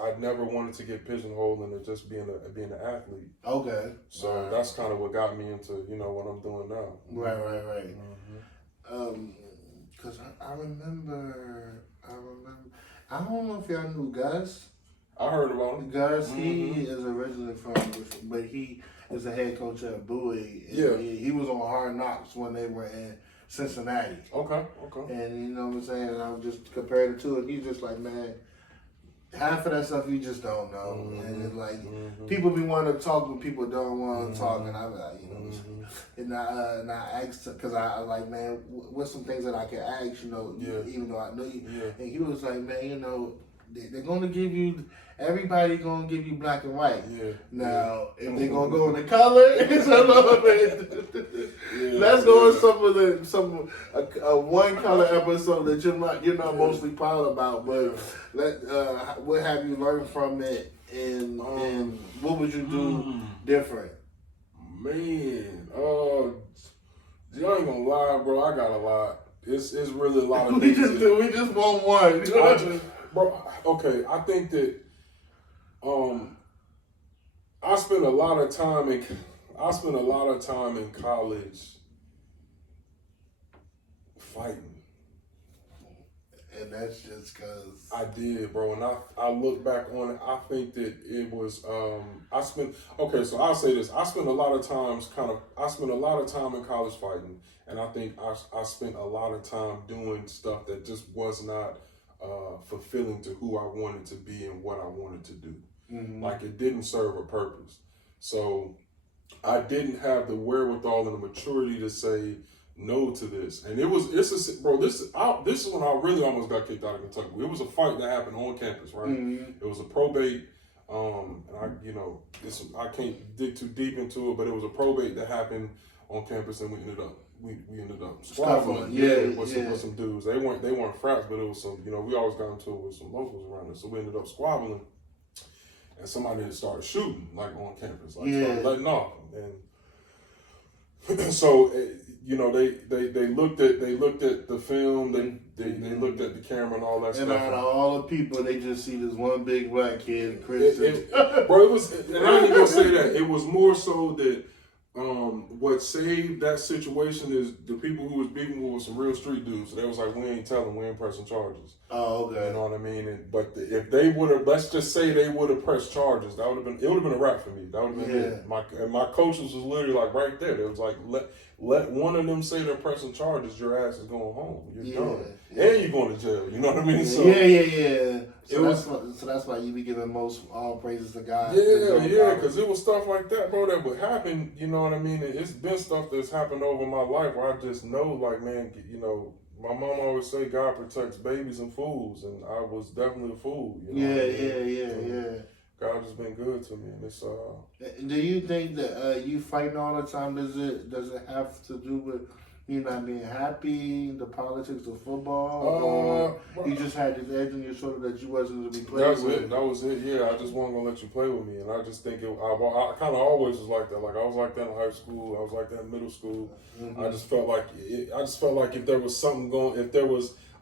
I never wanted to get pigeonholed into just being an athlete. Okay. So that's kind of what got me into, you know, what I'm doing now. Right. Mm-hmm. Because I remember. I don't know if y'all knew Gus. I heard about him. Gus, he is originally but he is a head coach at Bowie. Yeah. He was on Hard Knocks when they were in Cincinnati. Okay. And you know what I'm saying? And I was just compared the two, and he's just like, man, half of that stuff you just don't know. Mm-hmm. And it's like, people be wanting to talk, but people don't want to talk. And I'm like, you know, and I asked, because I was like, man, what's some things that I can ask, you know, even though I know you. Yeah. And he was like, man, you know, they're going to give you, everybody going to give you black and white. Yeah. Now, if they're going to go in the color, it's a little bit. Let's go in some one color episode that you're not mostly proud about, but what have you learned from it, and what would you do different? Man, I ain't gonna lie, bro. I got a lot. It's really a lot of we things. just want one. Okay, I think that I spent a lot of time in college fighting. And that's just because I did, bro. And I look back on it, I think that it was so I'll say this. I spent a lot of time in college fighting, and I think I spent a lot of time doing stuff that just was not fulfilling to who I wanted to be and what I wanted to do. Mm-hmm. Like, it didn't serve a purpose. So I didn't have the wherewithal and the maturity to say no to this. And this is when I really almost got kicked out of Kentucky. It was a fight that happened on campus, right? Mm-hmm. It was a probate, and I can't dig too deep into it, but it was a probate that happened on campus, and we ended up squabbling with some dudes. They weren't frats, but it was some, we always got into it with some locals around us. So we ended up squabbling, and somebody had started shooting, like, on campus, started letting off. And so, they looked at the film, they looked at the camera and all that stuff. And out of all the people, they just see this one big black kid, Christian. Bro, it was, and I ain't even gonna say that. It was more so that what saved that situation is the people who was beefing with some real street dudes. So they was like, we ain't telling, we ain't pressing charges. Oh, okay. You know what I mean? If they would have, let's just say they would have pressed charges, it would have been a wrap for me. That would have been it. My coaches was literally like right there. It was like, let one of them say they're pressing charges, your ass is going home. You're done. And you're going to jail. You know what I mean? So So that's why you be giving most all praises to God. Yeah, because it was stuff like that, bro, that would happen. You know what I mean? It's been stuff that's happened over my life where I just know, like, man, my mom always say God protects babies and fools, and I was definitely a fool. Yeah. God has been good to me, and it's Do you think that you fighting all the time? Does it have to do with you not being happy, the politics of football, or you just had this edge on your shoulder that you wasn't to be played with? That was it. Yeah, I just wasn't gonna let you play with me, and I just think I kind of always was like that. Like, I was like that in high school. I was like that in middle school. Mm-hmm. I just felt like if there was something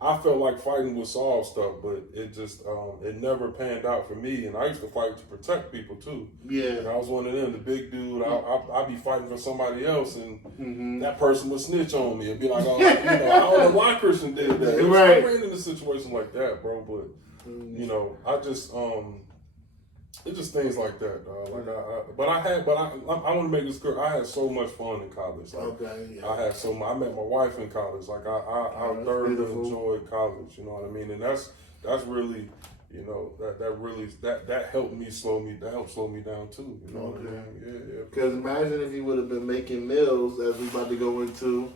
I felt like fighting would solve stuff, but it just it never panned out for me. And I used to fight to protect people too. Yeah. And I was one of them, the big dude. I'd be fighting for somebody else, and that person would snitch on me and be like, I don't know why Christian did that. I ran into a situation like that, bro. But I just It's just things like that, dog. Like I want to make this clear. I had so much fun in college. Like, I had so much. I met my wife in college. Like I thoroughly enjoyed college. You know what I mean? And that's really, you know, that helped me slow me. That helped slow me down too. You know what I mean? Yeah. Because imagine if you would have been making meals as we about to go into,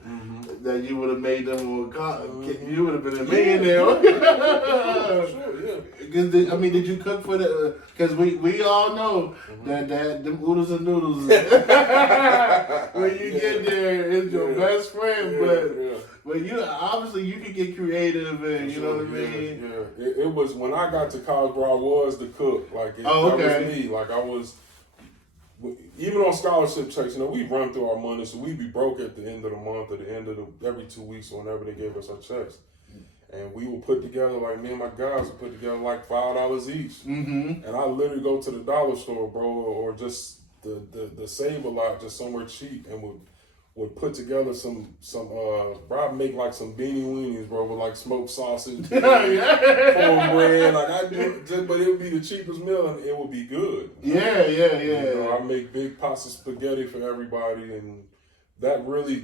that you would have made them on you would have been a millionaire. Sure, yeah. Because I mean, did you cook for the? Because we all know that them oodles and noodles when you get there, it's your best friend. But you obviously you can get creative and you know what I mean. Yeah. It was when I got to college where I was the cook. Like that was me. Like I was. Even on scholarship checks, you know, we run through our money, so we be broke at the end of the month or the end of every 2 weeks or whenever they gave us our checks. And we would put together, like me and my guys would put together like $5 each. And I literally go to the dollar store, bro, or just the Save a Lot, just somewhere cheap, and would put together some bro, I'd make like some beanie weenies, bro, with like smoked sausage, cornbread, like I do, but it would be the cheapest meal and it would be good. You know, I make big pots of spaghetti for everybody, and that's really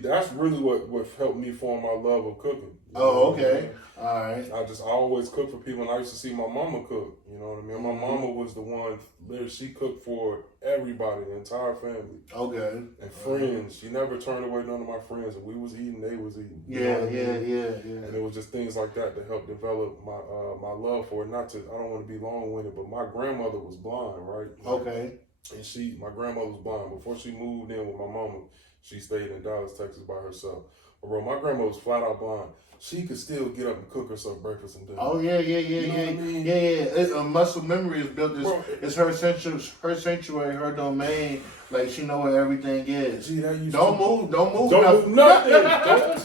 what helped me form my love of cooking. Oh, okay. All right. I always cook for people, and I used to see my mama cook. You know what I mean? My mama was the one. Literally, she cooked for everybody, the entire family. Okay. And friends. She never turned away none of my friends. If we was eating, they was eating. Yeah. And it was just things like that that helped develop my love for it. I don't want to be long-winded, but my grandmother was blind, right? Okay. And my grandmother was blind. Before she moved in with my mama, she stayed in Dallas, Texas by herself. But bro, my grandma was flat out blind. She could still get up and cook herself breakfast and dinner. Oh yeah. You know what I mean? Muscle memory is built. It's her sanctuary, her domain. Like she know where everything is. Gee, don't move nothing. Don't touch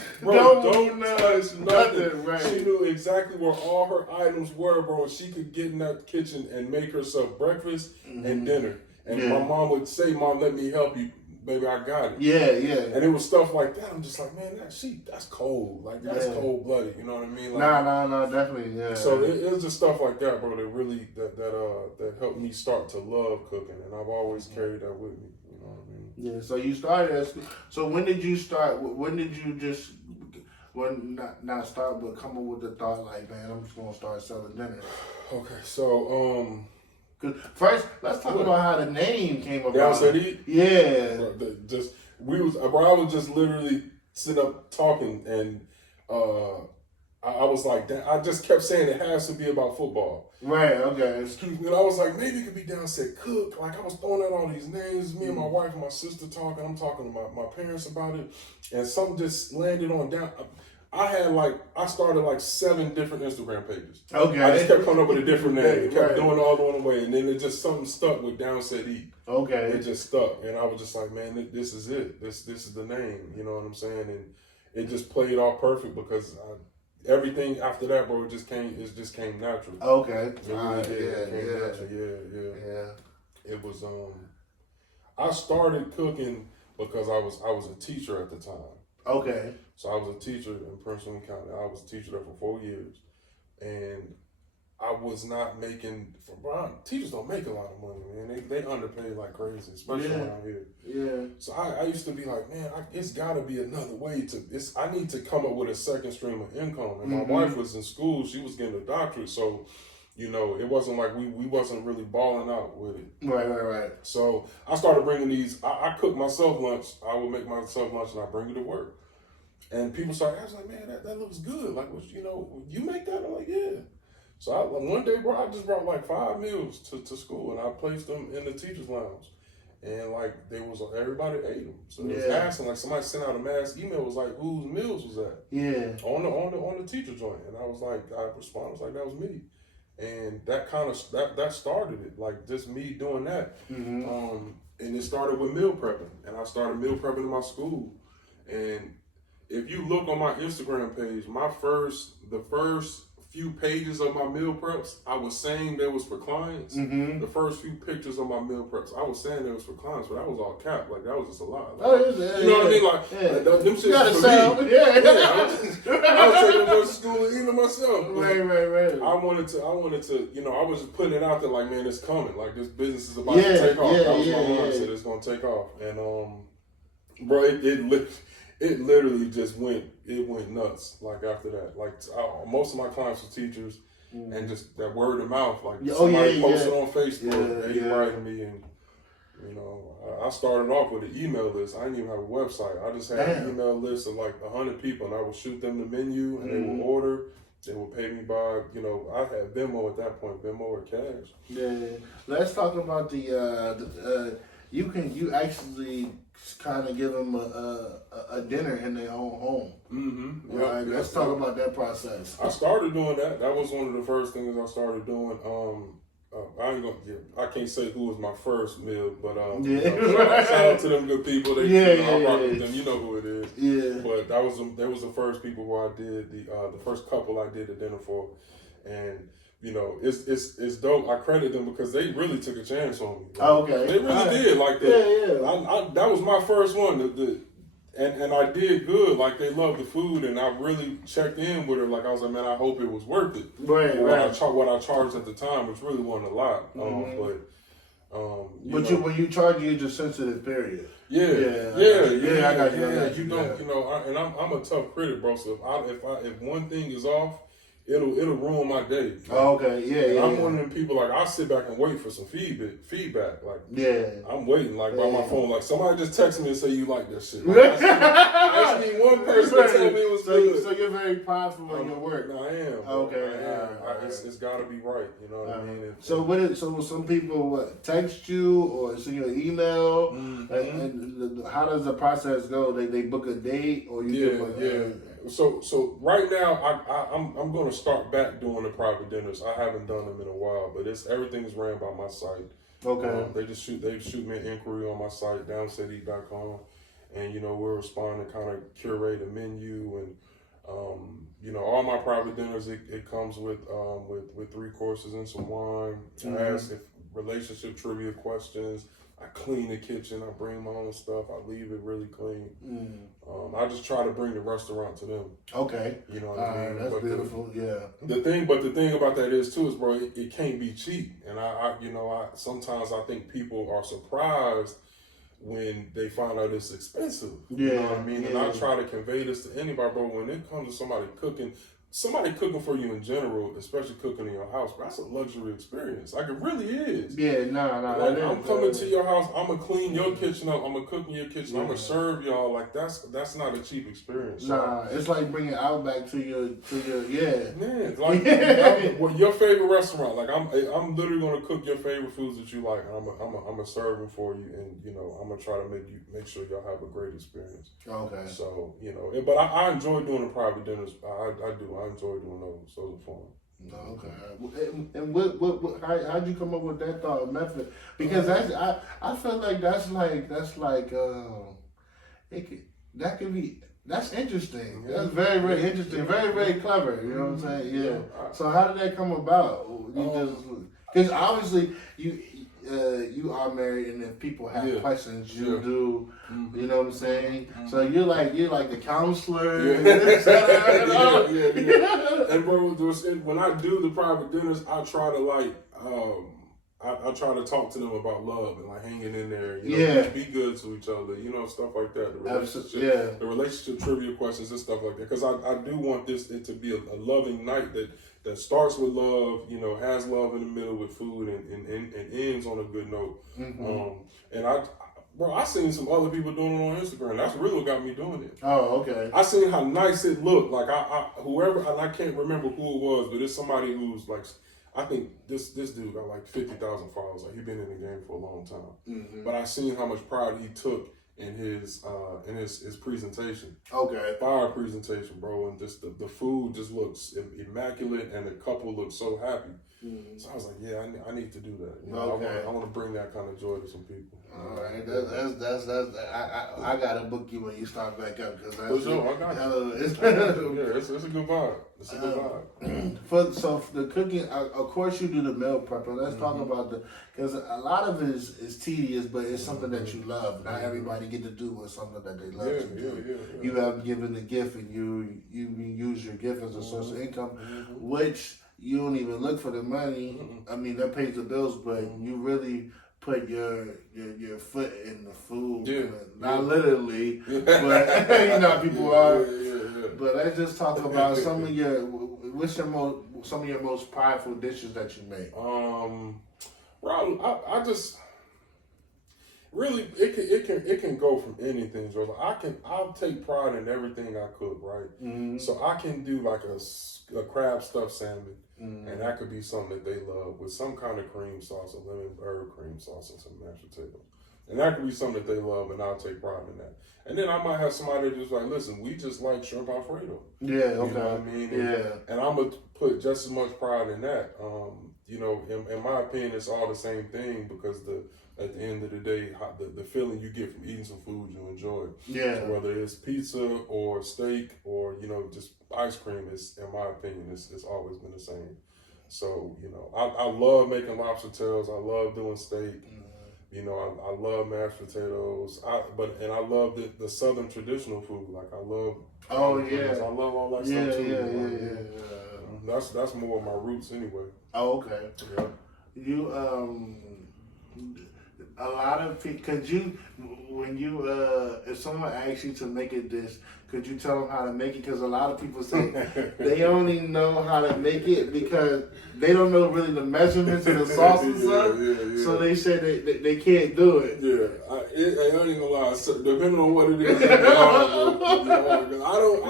nothing. Right. She knew exactly where all her items were, bro. She could get in that kitchen and make herself breakfast and dinner. And my mom would say, "Mom, let me help you." Baby, I got it. Yeah. And it was stuff like that. I'm just like, man, that's cold. Like, that's cold-blooded. You know what I mean? Like, no, definitely, yeah. So it was just stuff like that, bro, that really, that helped me start to love cooking. And I've always carried that with me. You know what I mean? Yeah, so you started at school. So when did you start? When did you just, not start, but come up with the thought, like, man, I'm just going to start selling dinner? Okay, so, First, let's talk about how the name came about. Down Said Eat? Yeah. Bro, I was just literally sitting up talking, and I was like, I just kept saying it has to be about football. Right, okay. Excuse me. And I was like, maybe it could be Down Said Cook. Like, I was throwing out all these names, me and my wife and my sister talking. I'm talking to my parents about it, and something just landed on Down. I started like 7 different Instagram pages. Okay. I just kept coming up with a different name. Kept doing all the one way. And then it just something stuck with Down Said Eat. Okay. It just stuck. And I was just like, man, this is it. This is the name. You know what I'm saying? And it just played off perfect because everything after that, bro, it just came natural. Okay. It really did. It came natural. Yeah. It was I started cooking because I was a teacher at the time. Okay. So I was a teacher in Prince William County. I was a teacher there for 4 years. And I was not making, teachers don't make a lot of money, man. They underpaid like crazy, especially around here. Yeah. So I used to be like, man, it's got to be another way I need to come up with a second stream of income. And my wife was in school. She was getting a doctorate. So, you know, it wasn't like we wasn't really balling out with it. Right. So I started bringing these, I cooked myself lunch. I would make myself lunch and I bring it to work. And people started, I was like, man, that looks good. Like, you know, you make that? I'm like, yeah. So one day, bro, I just brought like 5 meals to school and I placed them in the teacher's lounge. And like, everybody ate them. So it was asking, like somebody sent out a mass email, was like, whose meals was that? Yeah. On the teacher joint. And I responded, was like, that was me. And that kind of, that started it. Like just me doing that. And it started with meal prepping. And I started meal prepping in my school. And if you look on my Instagram page, the first few pages of my meal preps, I was saying they was for clients. Mm-hmm. The first few pictures of my meal preps, I was saying they was for clients, but that was all cap. Like, that was just a lie. Like, yeah, you know what I mean? Like, them shits for me. I was taking them to school and eating them myself. Right. I wanted to, I was just putting it out there like, man, it's coming. Like, this business is about to take off. That was my mindset. It's going to take off. And, bro, it literally just went nuts. Like, after that, like, most of my clients were teachers, and just that word of mouth. Like, somebody posted on Facebook, they writing me, and I started off with an email list. I didn't even have a website. I just had an email list of like 100 people, and I would shoot them the menu, and they would order. They would pay me by, I had Venmo at that point, Venmo or cash. Yeah. Let's talk about you actually kind of give them a dinner in their own home. Mm-hmm. Right. Let's talk about that process. I started doing that. That was one of the first things I started doing. I can't say who was my first meal, but shout out to them good people. I rock with them. You know who it is. Yeah. But they was the first people who I did the first couple I did the dinner for, and it's dope. I credit them because they really took a chance on me. Like, okay. They really did. Like that. That was my first one. And I did good. Like, they loved the food, and I really checked in with her. Like, I was like, man, I hope it was worth it. Right. What I charged at the time, which really wasn't a lot. When you charge, you're just sensitive. Period. Yeah. I got you. You don't, and I'm a tough critic, bro. So if one thing is off, it'll ruin my day. Okay. I'm one of them people, like, I sit back and wait for some feedback. Like, I'm waiting, like, by my phone. Like, somebody just text me and say you like that shit. Like, I just need one person to tell me it was good. So you're very prideful in your work. No, I am. Okay. It's got to be right. You know what I mean? So some people text you or send you an email. Mm-hmm. And how does the process go? They book a date or you So right now I'm going to start back doing the private dinners. I haven't done them in a while, but everything is ran by my site. Okay. They shoot me an inquiry on my site, downstateeat.com, and we'll respond and kind of curate a menu, and all my private dinners it comes with 3 courses and some wine. I ask if relationship trivia questions. I clean the kitchen. I bring my own stuff. I leave it really clean. I just try to bring the restaurant to them. Okay. You know what I mean? That's beautiful. The thing about that is too is, bro, it can't be cheap. And I sometimes I think people are surprised when they find out it's expensive. You know what I mean? And I try to convey this to anybody, bro. When it comes to somebody cooking for you in general, especially cooking in your house, bro, that's a luxury experience. Like, it really is. Like, I'm coming to your house, I'm gonna clean your kitchen up, I'm gonna cook in your kitchen, I'm gonna serve y'all. Like, that's not a cheap experience. It's like bringing Outback to your Man, like your favorite restaurant. Like, I'm literally gonna cook your favorite foods that you like, and I'm gonna serve them for you, and I'm gonna try to make sure y'all have a great experience. Okay. So but I enjoy doing the private dinners. I do. I enjoy doing those. Those are fun. Okay. And how'd you come up with that thought method? Because I feel like that's interesting. That's very, very interesting. Very, very clever. You know what I'm saying? Yeah. So how did that come about? Because obviously you are married, and if people have questions, you do. You know what I'm saying? So you're like the counselor. And bro, when I do the private dinners, I try to I try to talk to them about love and like hanging in there. Be good to each other. Stuff like that. The relationship trivia questions and stuff like that. Because I do want it to be a loving night that starts with love, has love in the middle with food, and ends on a good note. And I seen some other people doing it on Instagram. That's really what got me doing it. Oh, okay. I seen how nice it looked. Like whoever, and I can't remember who it was, but it's somebody who's like, I think this dude got like 50,000 followers. Like, he been in the game for a long time. But I seen how much pride he took in his presentation. Okay. Fire presentation, bro, and just the food just looks immaculate, and the couple looks so happy. So I was like, yeah, I need to do that. I want to bring that kind of joy to some people. All right, that's I gotta book you when you start back up, because for sure, I got you. It's a good vibe. It's a good vibe. For the cooking, of course you do the meal prep. Let's talk about because a lot of it is tedious, but it's something that you love. Not everybody get to do what's something that they love to do. You have given the gift, and you use your gift as a source of income, which you don't even look for the money. I mean, that pays the bills, but you really put your foot in the food. Not literally, but you know how people are. But let's just talk about some of your most prideful dishes that you make. Well, I just really it can go from anything, Joe. I'll take pride in everything I cook, right? So I can do like a crab stuffed salmon, and that could be something that they love with some kind of cream sauce, a lemon herb cream sauce, and some mashed potatoes. And that could be something that they love, and I'll take pride in that. And then I might have somebody just like, listen, we just like shrimp Alfredo. Yeah, okay. You know what I mean? Yeah. And I'm going to put just as much pride in that. You know, in my opinion, it's all the same thing because at the end of the day, the feeling you get from eating some food you enjoy. Yeah. So whether it's pizza or steak or, you know, just ice cream, is, in my opinion, it's always been the same. So, you know, I love making lobster tails. I love doing steak. You know, I love mashed potatoes. I love the Southern traditional food. Like I love. Oh yeah. I love all that stuff too. Yeah. That's more of my roots anyway. Oh okay. Yeah. You a lot of people. Could you when you if someone asks you to make a dish, could you tell them how to make it? Because a lot of people say they only know how to make it because they don't know really the measurements of the sauce and stuff. So they say they can't do it. Yeah, I don't even lie. So, depending on what it is, I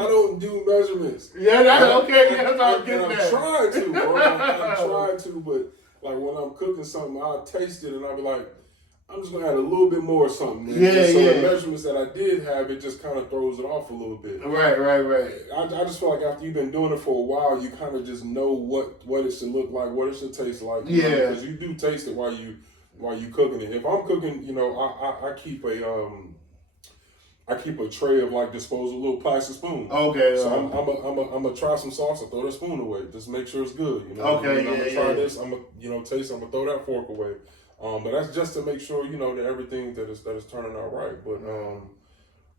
don't do measurements. Yeah, that's okay. Yeah, that's all good. I'm trying to, bro. I'm trying to, but like when I'm cooking something, I'll taste it and I'll be like, I'm just gonna add a little bit more or something. The measurements that I did have, it just kind of throws it off a little bit. Right. I just feel like after you've been doing it for a while, you kind of just know what it should look like, what it should taste like. Because you do taste it while you cooking it. If I'm cooking, you know, I keep a tray of like disposable little plastic spoons. Okay. So I'm gonna try some sauce and throw that spoon away. Just make sure it's good. You know. Okay. I'm gonna try this. I'm gonna taste. I'm gonna throw that fork away. But that's just to make sure, you know, that everything that is turning out right. But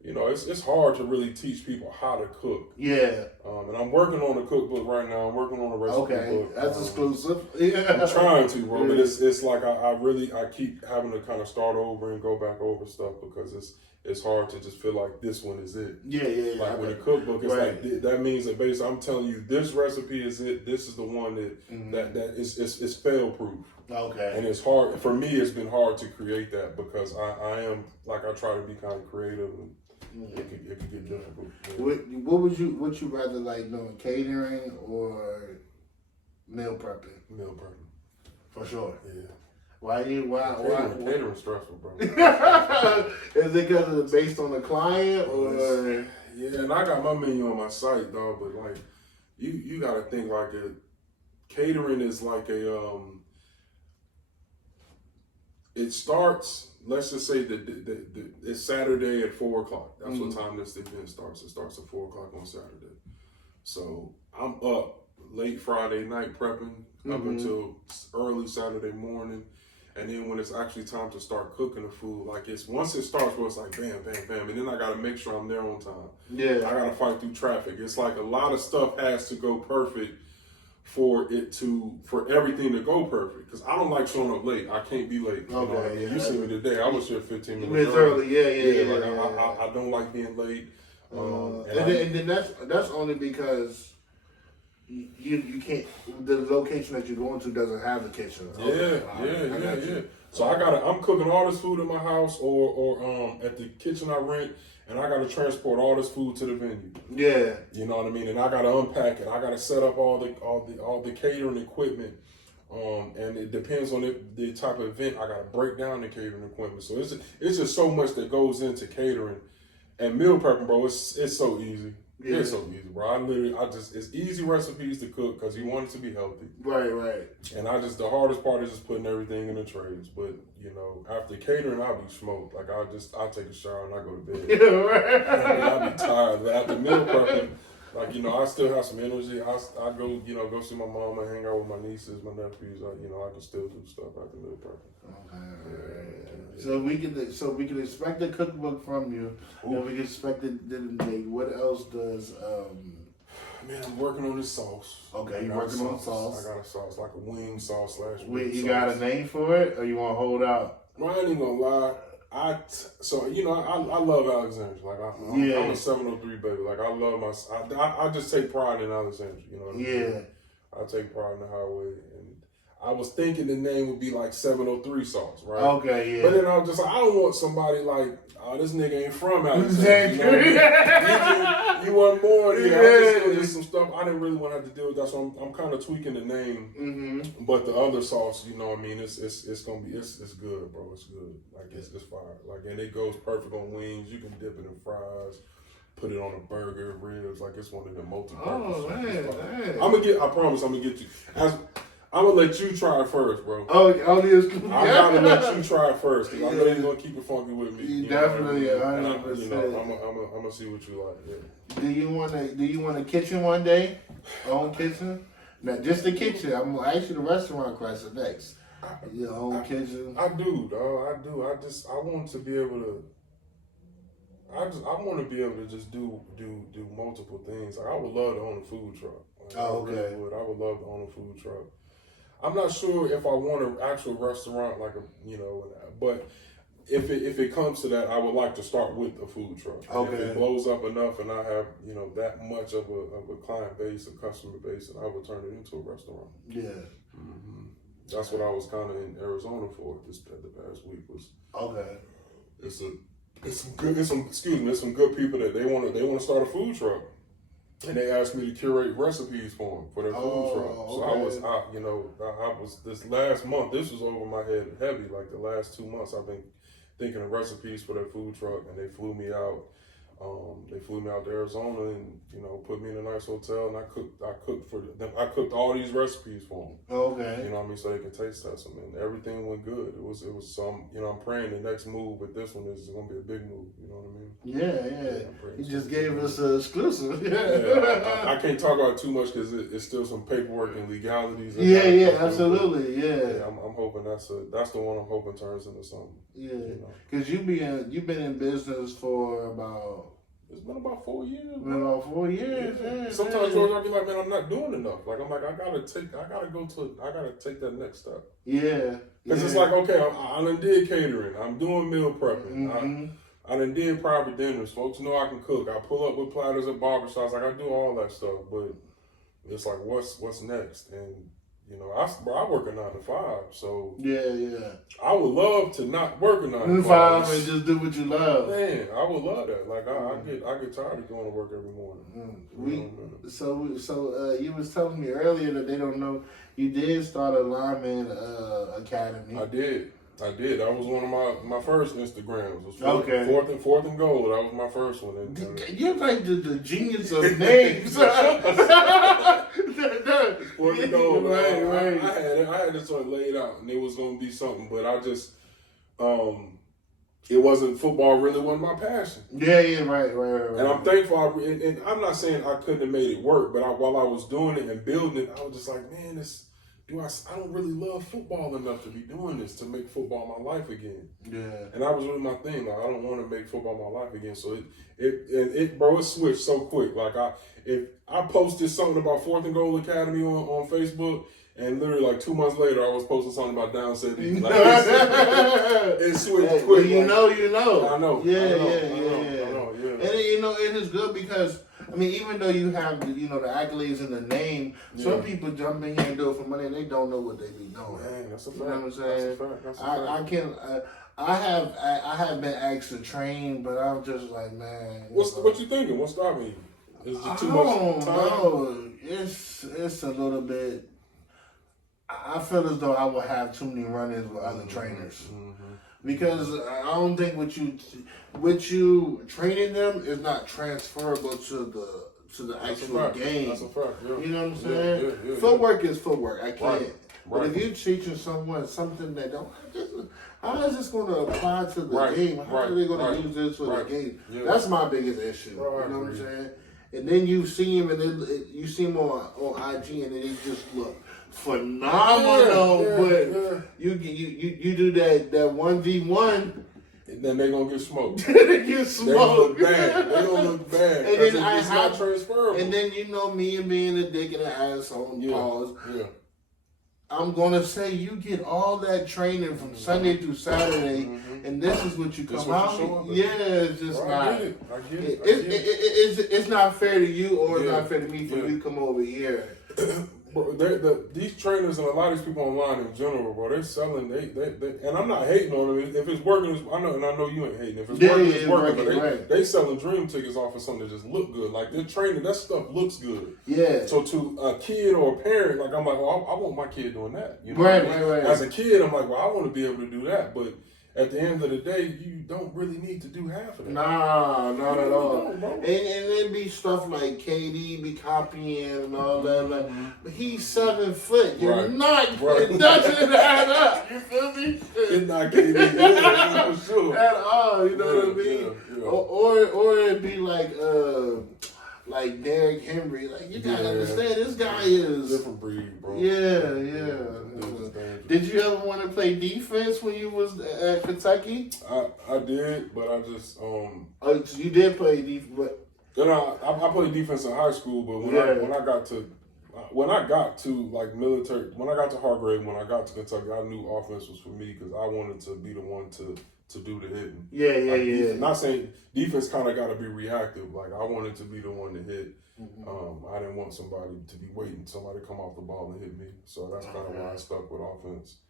you know, it's hard to really teach people how to cook. Yeah. And I'm working on a cookbook right now. I'm working on a recipe book. That's exclusive. Yeah. I'm trying to, bro. But it's like I keep having to kind of start over and go back over stuff because it's hard to just feel like this one is it. Yeah. Like with a cookbook, it's like that means that basically I'm telling you this recipe is it. This is the one that is fail proof. Okay. And it's hard for me. It's been hard to create that because I am like I try to be kind of creative and it could get difficult. Yeah. Would you rather like doing catering or meal prepping? Meal prepping. For sure. Yeah. Why? Catering stressful, bro. Is it because it's based on the client or? Yeah, and I got my menu on my site, dog. But like, you got to think like catering is like it starts. Let's just say that it's Saturday at 4:00. That's what time this event starts. It starts at 4:00 on Saturday. So I'm up late Friday night prepping up until early Saturday morning. And then when it's actually time to start cooking the food, like once it starts, where it's like bam, bam, bam, and then I gotta make sure I'm there on time. Yeah. I gotta fight through traffic. It's like a lot of stuff has to go perfect for everything to go perfect. Because I don't like showing up late. I can't be late. Okay. You see me today. I was here 15 minutes early. Yeah. I don't like being late. And then that's only because you can't. The location that you're going to doesn't have a kitchen. Yeah. So I'm cooking all this food in my house or at the kitchen I rent, and I gotta transport all this food to the venue. Yeah. You know what I mean? And I gotta unpack it. I gotta set up all the catering equipment. And it depends on the type of event. I gotta break down the catering equipment. So it's just so much that goes into catering. And meal prepping, bro, it's so easy. Yeah. It's so easy, bro. It's easy recipes to cook because you want it to be healthy. Right. And the hardest part is just putting everything in the trays. But, you know, after catering, I'll be smoked. Like, I'll take a shower and I go to bed. I'll be tired. But after meal prepping, Like, I still have some energy. I go, go see my mom and hang out with my nieces, my nephews. I can still do stuff after meal prepping. Okay. Yeah. So we can expect a cookbook from you. Ooh. And we can expect it. What else does? Man, I'm working on this sauce. Okay, you working on sauce? I got a sauce, like a wing sauce / Wait, you sauce. got a name for it, or you want to hold out? Well, I ain't even gonna lie. I love Alexandria. Like I'm a 703 baby. Like I love I just take pride in Alexandria. You know what I mean? I take pride in the highway, and I was thinking the name would be like 703 sauce, right? Okay, yeah. But then I was just like, I don't want somebody like, oh, this nigga ain't from Alexandria. You know what I mean? You want more? Yeah. Just some stuff I didn't really want to have to deal with that, so I'm kind of tweaking the name. Mm-hmm. But the other sauce, you know what I mean? It's gonna be it's good, bro. It's good. Like it's fire. Like, and it goes perfect on wings. You can dip it in fries. Put it on a burger, ribs, like it's one of the multi-purpose. Oh man! I promise I'm gonna get you. I'm gonna let you try it first, bro. Oh, only is cool. I gotta let you try it first, because I know you're gonna keep it funky with me. You definitely, 100%. I'm gonna see what you like. Yeah. Do you want a kitchen one day? Own kitchen? Now, just the kitchen. I'm gonna ask you the restaurant question next. Your own kitchen. I do, dog. I do. I want to be able to. I want to be able to just do multiple things. Like, I would love to own a food truck. Like, okay. I would love to own a food truck. I'm not sure if I want an actual restaurant, like but if it comes to that, I would like to start with a food truck. Okay. If it blows up enough and I have that much of a client base, a customer base, and I would turn it into a restaurant. Yeah. Mm-hmm. That's what I was kind of in Arizona for the past week was. Okay. There's some good people that they want to start a food truck, and they asked me to curate recipes for them for their food truck. So okay. I was this last month. This was over my head heavy. Like the last 2 months, I've been thinking of recipes for their food truck, and they flew me out. They flew me out to Arizona and put me in a nice hotel, and I cooked for them. I cooked all these recipes for them. Okay. You know what I mean, so they can taste test them, and everything went good. It was some. I'm praying the next move with this one is going to be a big move. You know what I mean? Yeah. You just gave us an exclusive. Yeah. I can't talk about it too much because it's still some paperwork and legalities. Absolutely. Yeah. I'm hoping that's the one I'm hoping turns into something. Yeah. Because you've been in business for about. It's been about 4 years. Been about 4 years. Yeah. Sometimes George, I'll be like, man, I'm not doing enough. Like I'm like, I gotta take that next step. Yeah. Because it's like, okay, I done did catering. I'm doing meal prepping. Mm-hmm. I done did private dinners. Folks know I can cook. I pull up with platters at barbershops. Like I do all that stuff. But it's like, what's next? And I work a 9 to 5, so I would love to not work a 9 to 5 and just do what you love. Man, I would love that. Like I get tired of going to work every morning. So you was telling me earlier that they don't know you did start a lineman academy. I did. That was one of my first Instagrams. It was fourth and goal. That was my first one. You're like the genius of names. Fourth and goal. Right. I had this one laid out, and it was going to be something, but I just, it wasn't football. Really wasn't my passion. Yeah, right. And I'm thankful. And I'm not saying I couldn't have made it work, but while I was doing it and building it, I was just like, man, I don't really love football enough to be doing this, to make football my life again. Yeah. And that was really my thing. Like, I don't want to make football my life again. So it switched so quick. Like if I posted something about Fourth and Goal Academy on Facebook, and literally like 2 months later, I was posting something about Down City. Like, it switched quick. Well, you know. I know. Yeah. And it is good because, I mean, even though you have the accolades in the name, some people jump in here and do it for money and they don't know what they be doing. Man, that's a fact. You know what I'm saying? That's a fact. I have been asked to train, but I'm just like, man. What you thinking? What's stopping you? Is it too much time? No, it's a little bit. I feel as though I will have too many run-ins with other trainers. Mm-hmm. Because I don't think what you training them is not transferable to the actual game. That's a fact. Yeah. You know what I'm saying? Yeah. Footwork is footwork. I can't. Right. But if you're teaching someone something that how is this going to apply to the game? How are they going to use this for the game? Yeah. That's my biggest issue. You know what I'm saying? and then you see him, and then you see him on IG, and then he just look phenomenal. You do that 1v1. And then they gonna get smoked. They get smoked. They gonna look bad. And then it's not transferable. And then me and being a dick and an asshole. Pause. Yeah. I'm gonna say you get all that training from Sunday through Saturday, and this is what you come out. It's just not. I get it. It's not fair to you, or it's not fair to me for you to come over here. Bro, these trainers and a lot of these people online in general, bro, they're selling. They and I'm not hating on them. If it's working, I know you ain't hating. If it's working, it's working. But they selling dream tickets off of something that just look good. Like they're training, that stuff looks good. Yeah. So to a kid or a parent, like I'm like, well, I want my kid doing that. You know right. As a kid, I'm like, well, I want to be able to do that, but at the end of the day, you don't really need to do half of that. Nah, not at all. And then be stuff like KD be copying and all that. But he's 7 foot. You're not. It doesn't add up. You feel me? It's not KD for sure. At all. You know what I mean? Yeah. Or it'd be like Derrick Henry. Like you gotta understand, this guy is different breed, bro. Yeah. Did you ever want to play defense when you was at Kentucky? I did, but I just Oh, so you did play defense, but I played defense in high school. But when I got to like military, when I got to Hargrave, when I got to Kentucky, I knew offense was for me because I wanted to be the one to do the hitting. Yeah. Not saying defense kind of got to be reactive. Like I wanted to be the one to hit. I didn't want somebody to be waiting somebody to come off the ball and hit me. So that's kind of why I stuck with offense.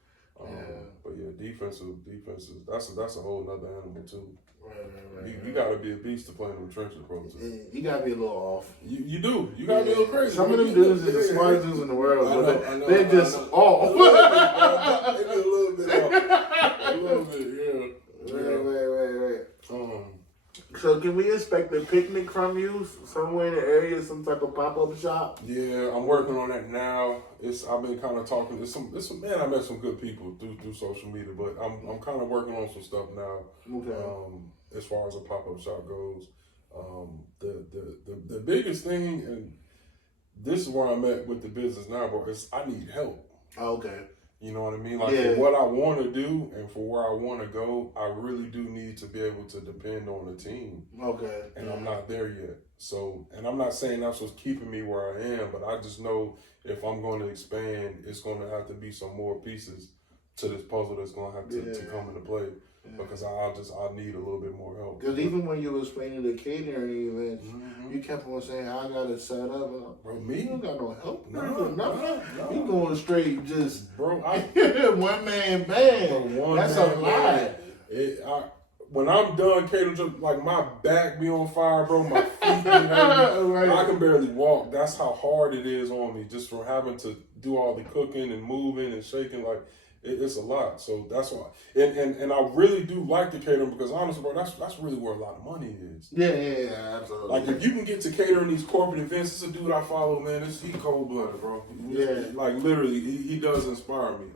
But defense is that's a whole nother animal too. Right. You got to be a beast to play in them trenches, bro. You got to be a little off. You do. You got to be a little crazy. Some of them dudes are the smartest dudes in the world. I know, they're just off. They a little bit off. A little bit, Right. So can we expect a picnic from you somewhere in the area, some type of pop-up shop? Yeah, I'm working on that now. I've been kind of talking. I met some good people through social media, but I'm kind of working on some stuff now. Okay. As far as a pop-up shop goes, the biggest thing, and this is where I'm at with the business now, bro, is I need help. Okay. You know what I mean? Like for what I want to do and for where I want to go, I really do need to be able to depend on a team. Okay. And I'm not there yet. So, and I'm not saying that's what's keeping me where I am, but I just know if I'm going to expand, it's going to have to be some more pieces to this puzzle that's going to have to come into play. Because I need a little bit more help. Because even when you was explaining the catering events, you kept on saying, I got it set up. And bro, me? You don't got no help. No. You going straight just, bro, one man band. That's a lot. When I'm done catering, like my back be on fire, bro. My feet be heavy. I can barely walk. That's how hard it is on me, just from having to do all the cooking and moving and shaking. Like it's a lot. So that's why. And I really do like the catering because honestly, bro, that's really where a lot of money is. Yeah, absolutely. Like if you can get to catering these corporate events, it's a dude I follow, man. He cold blooded, bro. Yeah. Like literally, he does inspire me.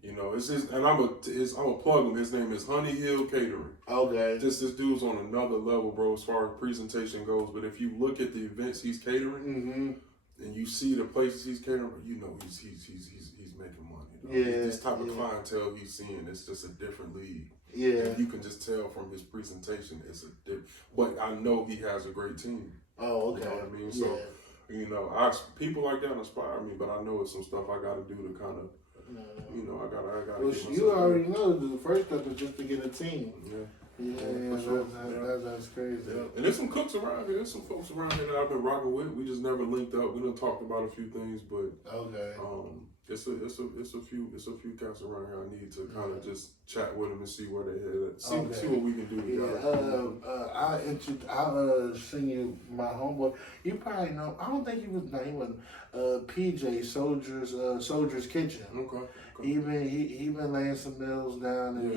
You know, it's just, and I'm a plug him. His name is Honey Hill Catering. Okay. This dude's on another level, bro, as far as presentation goes. But if you look at the events he's catering, and you see the places he's catering, you know he's making money. You know? This type of clientele he's seeing, it's just a different league. Yeah. And you can just tell from his presentation, it's a different. But I know he has a great team. Oh, okay. You know what I mean? So, you know, people like that inspire me, but I know it's some stuff I got to do to kind of. You know, I gotta. Well, you already know the first step is just to get a team. Sure. That's crazy. Yeah. And there's some cooks around here. There's some folks around here that I've been rocking with. We just never linked up. We done talked about a few things, but it's a few cats around here I need to kind of just chat with them and see where they head at. See what we can do together. I'll send you my homeboy. You probably know. I don't think he wasn't. PJ Soldier's Kitchen. Okay. He been laying some meals down, and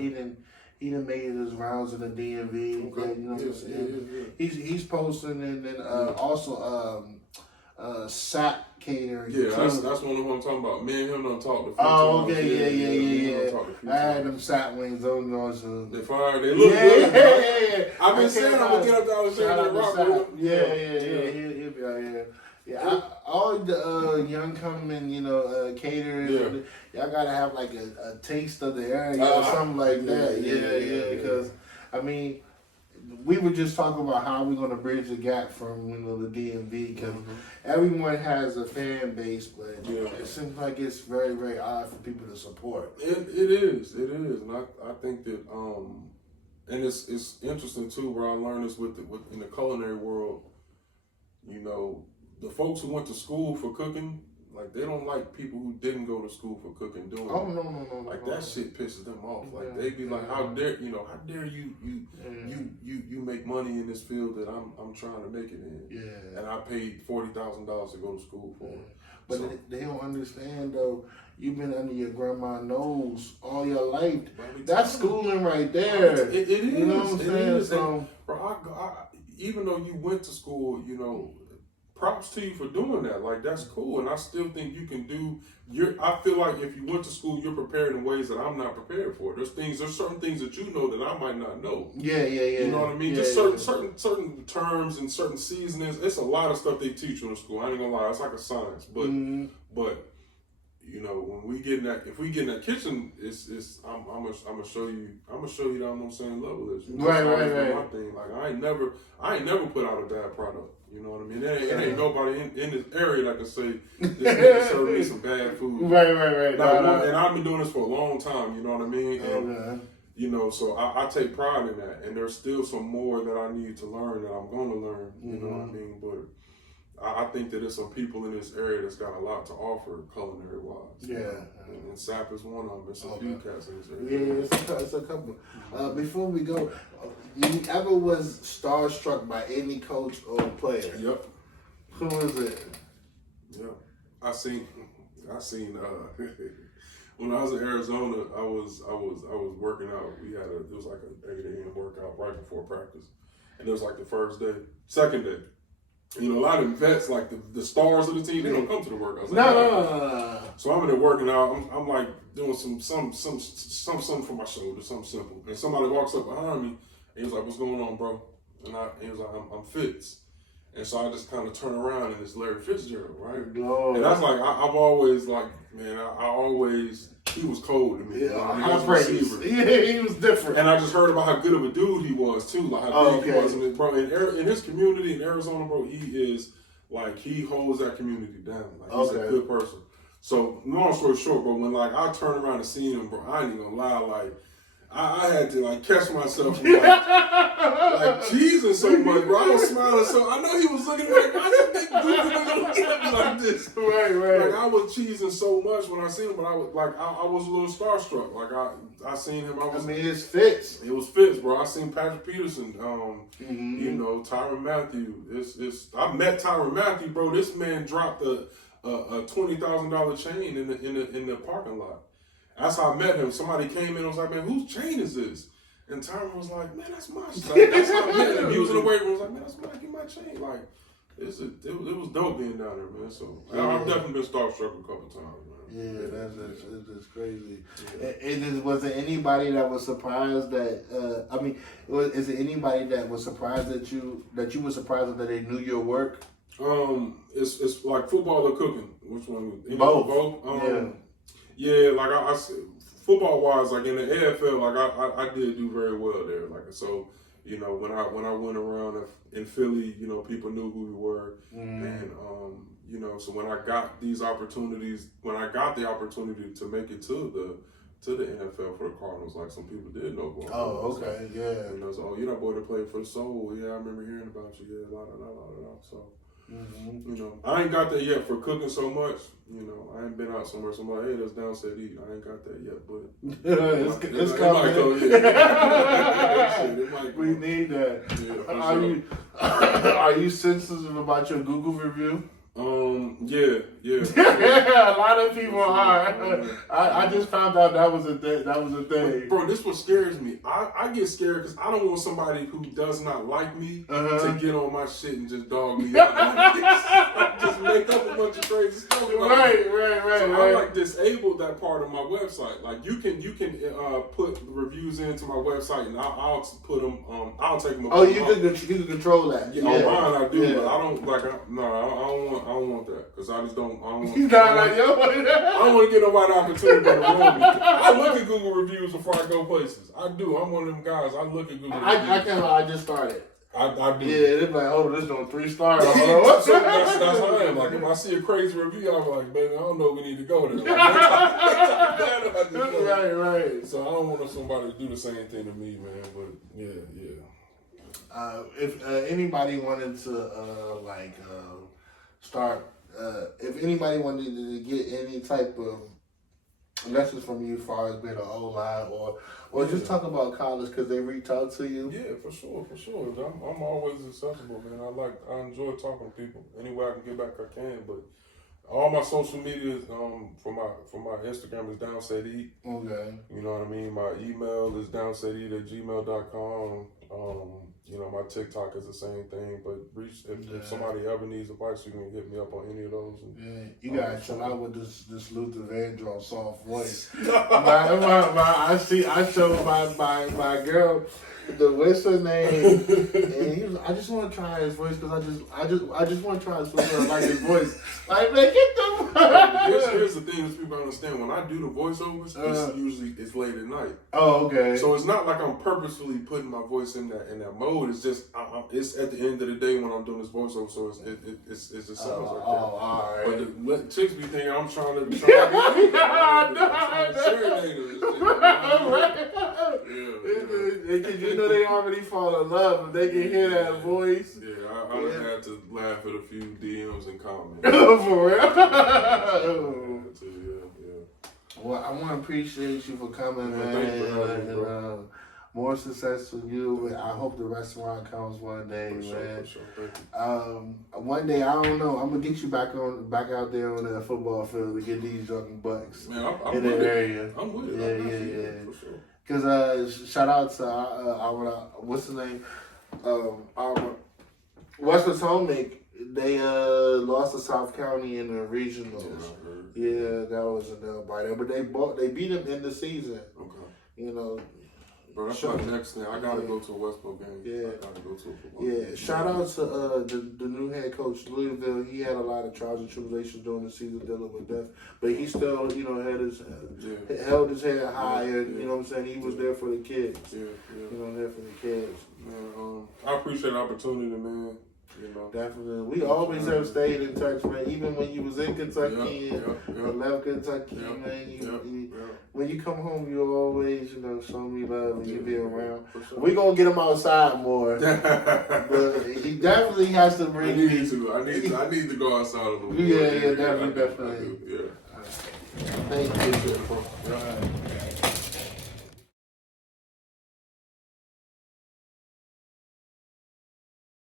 he done made his rounds in the DMV. Okay. You know what I'm saying? He's posting, and then also SAP catering. Yeah, that's one of them I'm talking about. Me and him don't talk the Oh, okay, yeah. I had them SAP wings. Those they fire. They look good. Yeah. I've been saying I'm gonna get up there and say that rock with him. He'll be out here. Yeah, all the young coming, catering. Y'all gotta have like a taste of the area or something like that. Yeah. Because I mean, we were just talking about how we're gonna bridge the gap from the DMV because everyone has a fan base, but it seems like it's very, very odd for people to support. It is, and I think that and it's interesting too where I learned this with in the culinary world. The folks who went to school for cooking, like they don't like people who didn't go to school for cooking doing it. Oh no. Like that shit pisses them off. Like they be like, how dare you make money in this field that I'm trying to make it in. Yeah. And I paid $40,000 to go to school for it. But they don't understand though. You've been under your grandma's nose all your life. That's schooling right there. It is. You know what I'm saying? So, bro, even though you went to school, props to you for doing that. Like that's cool, and I still think you can do. I feel like if you went to school, you're prepared in ways that I'm not prepared for. There's certain things that you know that I might not know. Yeah. You know what I mean? Just certain terms and certain seasonings. It's a lot of stuff they teach you in school. I ain't gonna lie, it's like a science. But when we get in that, if we get in that kitchen, I'm gonna show you that I'm on the same level as you. Right. My thing. Like I ain't never put out a bad product. You know what I mean? It ain't nobody in this area that can say this nigga served me some bad food. Right. And I've been doing this for a long time. You know what I mean? And, so I take pride in that. And there's still some more that I need to learn that I'm going to learn. You know what I mean? But I think that there's some people in this area that's got a lot to offer culinary wise. Yeah. And SAP is one of them. There's a few cats in this area. Yeah, it's a couple. Before we go, you ever was starstruck by any coach or player? Yep. Who was it? Yep. I seen when I was in Arizona, I was working out. It was like an 8 a.m. workout right before practice. And it was like the first day. Second day. A lot of them vets, like the stars of the team, they don't come to the workouts. No. So I'm in there working out. I'm like doing something for my shoulder, something simple. And somebody walks up behind me, and he was like, "What's going on, bro?" And he was like, "I'm Fitz." And so I just kind of turn around and it's Larry Fitzgerald, right? Lord. And that's like I've always he was cold to me. High praise. He was different. And I just heard about how good of a dude he was too, like how big he was. And bro, in his community in Arizona, bro, he is like he holds that community down. Like he's a good person. So long story short, bro, when like I turned around and seen him, bro, I ain't even gonna lie, like I had to like catch myself from like cheesing so much, bro. I was smiling so I know he was looking like I just think dude looking at me like this. Right. Like I was cheesing so much when I seen him, but I was a little starstruck. Like I seen him. It's Fitz. It was Fitz, bro. I seen Patrick Peterson. Tyrann Mathieu. I met Tyrann Mathieu, bro. This man dropped a $20,000 chain in the parking lot. That's how I met him. Somebody came in and was like, "Man, whose chain is this?" And Tyrann was like, "Man, that's my chain." That's how I met him. He was in the weight room. Was like, "Man, that's my chain." Like, it was dope being down there, man. So I've definitely been starstruck a couple times, man. Yeah, that's crazy. Yeah. Was there anybody that was surprised that? Is there anybody that was surprised that you were surprised that they knew your work? It's like football or cooking. Which one? Both. Yeah, like I football wise, like in the AFL, like I did do very well there. Like so, when I went around in Philly, people knew who we were, and so when I got the opportunity to make it to the NFL for the Cardinals, like some people did know. Okay, yeah. So you're that boy that played for the Soul. Yeah, I remember hearing about you. Yeah, la. So. I ain't got that yet for cooking so much. I ain't been out somewhere. Somebody, hey, that's downstate eating. I ain't got that yet, but it's coming. We need that. Yeah, are you sensitive about your Google review? A lot of people are. I just found out that was a thing. Bro, this what scares me. I get scared because I don't want somebody who does not like me to get on my shit and just dog me out. Just make up a bunch of crazy stuff. Right. So I like disabled that part of my website. Like you can put reviews into my website and I'll put them. I'll take them. Oh, you can control that. Yeah, on mine I do, but I don't like. I don't want that because I just don't. I don't want. You not like yo. I don't want to get nobody opportunity to ruin me. I look at Google reviews before I go places. I do. I'm one of them guys. I look at Google reviews. I can't lie. I just started. I do. Yeah, they're like, oh, this is on 3 stars. So that's how I am. Like, if I see a crazy review, I'm like, baby, I don't know if we need to go there. Like, right. So I don't want somebody to do the same thing to me, man. But yeah. If anybody wanted to start, if anybody wanted to get any type of lessons from you as far as being an O-line or just talk about college because they reach out to you. Yeah, for sure. I'm always accessible, man. I enjoy talking to people. Any way I can get back, I can. But all my social media, for my Instagram is DownSetEat. Okay. You know what I mean? My email is downseteat@gmail.com. My TikTok is the same thing. But if somebody ever needs advice, you can hit me up on any of those. You gotta chill out with this Luther Vandross soft voice. I showed my girl what's her name, and he was. I just want to try his voice because I just want to try his voice. I like his voice. Like, man, get the. Here's the thing that people don't understand. When I do the voiceovers, it's late at night. Oh, okay. So it's not like I'm purposefully putting my voice in that mode. It's just it's at the end of the day when I'm doing this voiceover. So it just sounds like that. Oh, all right. But the chicks be thinking I'm trying to serenade Because you know they already fall in love, and they can hear that voice. Yeah, I had to laugh at a few DMs and comments. For real? Yeah. Well, I want to appreciate you for coming, man. Thank you for having me, bro. More success for you. I hope the restaurant comes one day, For man. sure. Thank you. One day, I don't know. I'm gonna get you back out there on the football field to get these drunken bucks in that area. I'm with it. Yeah. For sure. Because shout out to our what's the name? Our West Potomac. They lost to South County in the regionals. Yeah, that was a nail biter. But they beat them in the season. Okay. Bro, that's my next thing. I gotta go to a Westbrook game. Yeah. I gotta go to a football game. Shout out to the new head coach, Louisville. He had a lot of trials and tribulations during the season dealing with death. But he still, held his head high and, you know what I'm saying, he was there for the kids. Yeah. There for the kids. Man, I appreciate the opportunity, man. Definitely. We always have stayed in touch, man. Even when you was in Kentucky and left Kentucky, man. When you come home, you always, show me love and you be around. Sure. We gonna get him outside more, but he definitely has to bring me. I need to go outside a little bit. Yeah, definitely. Yeah. Thank you.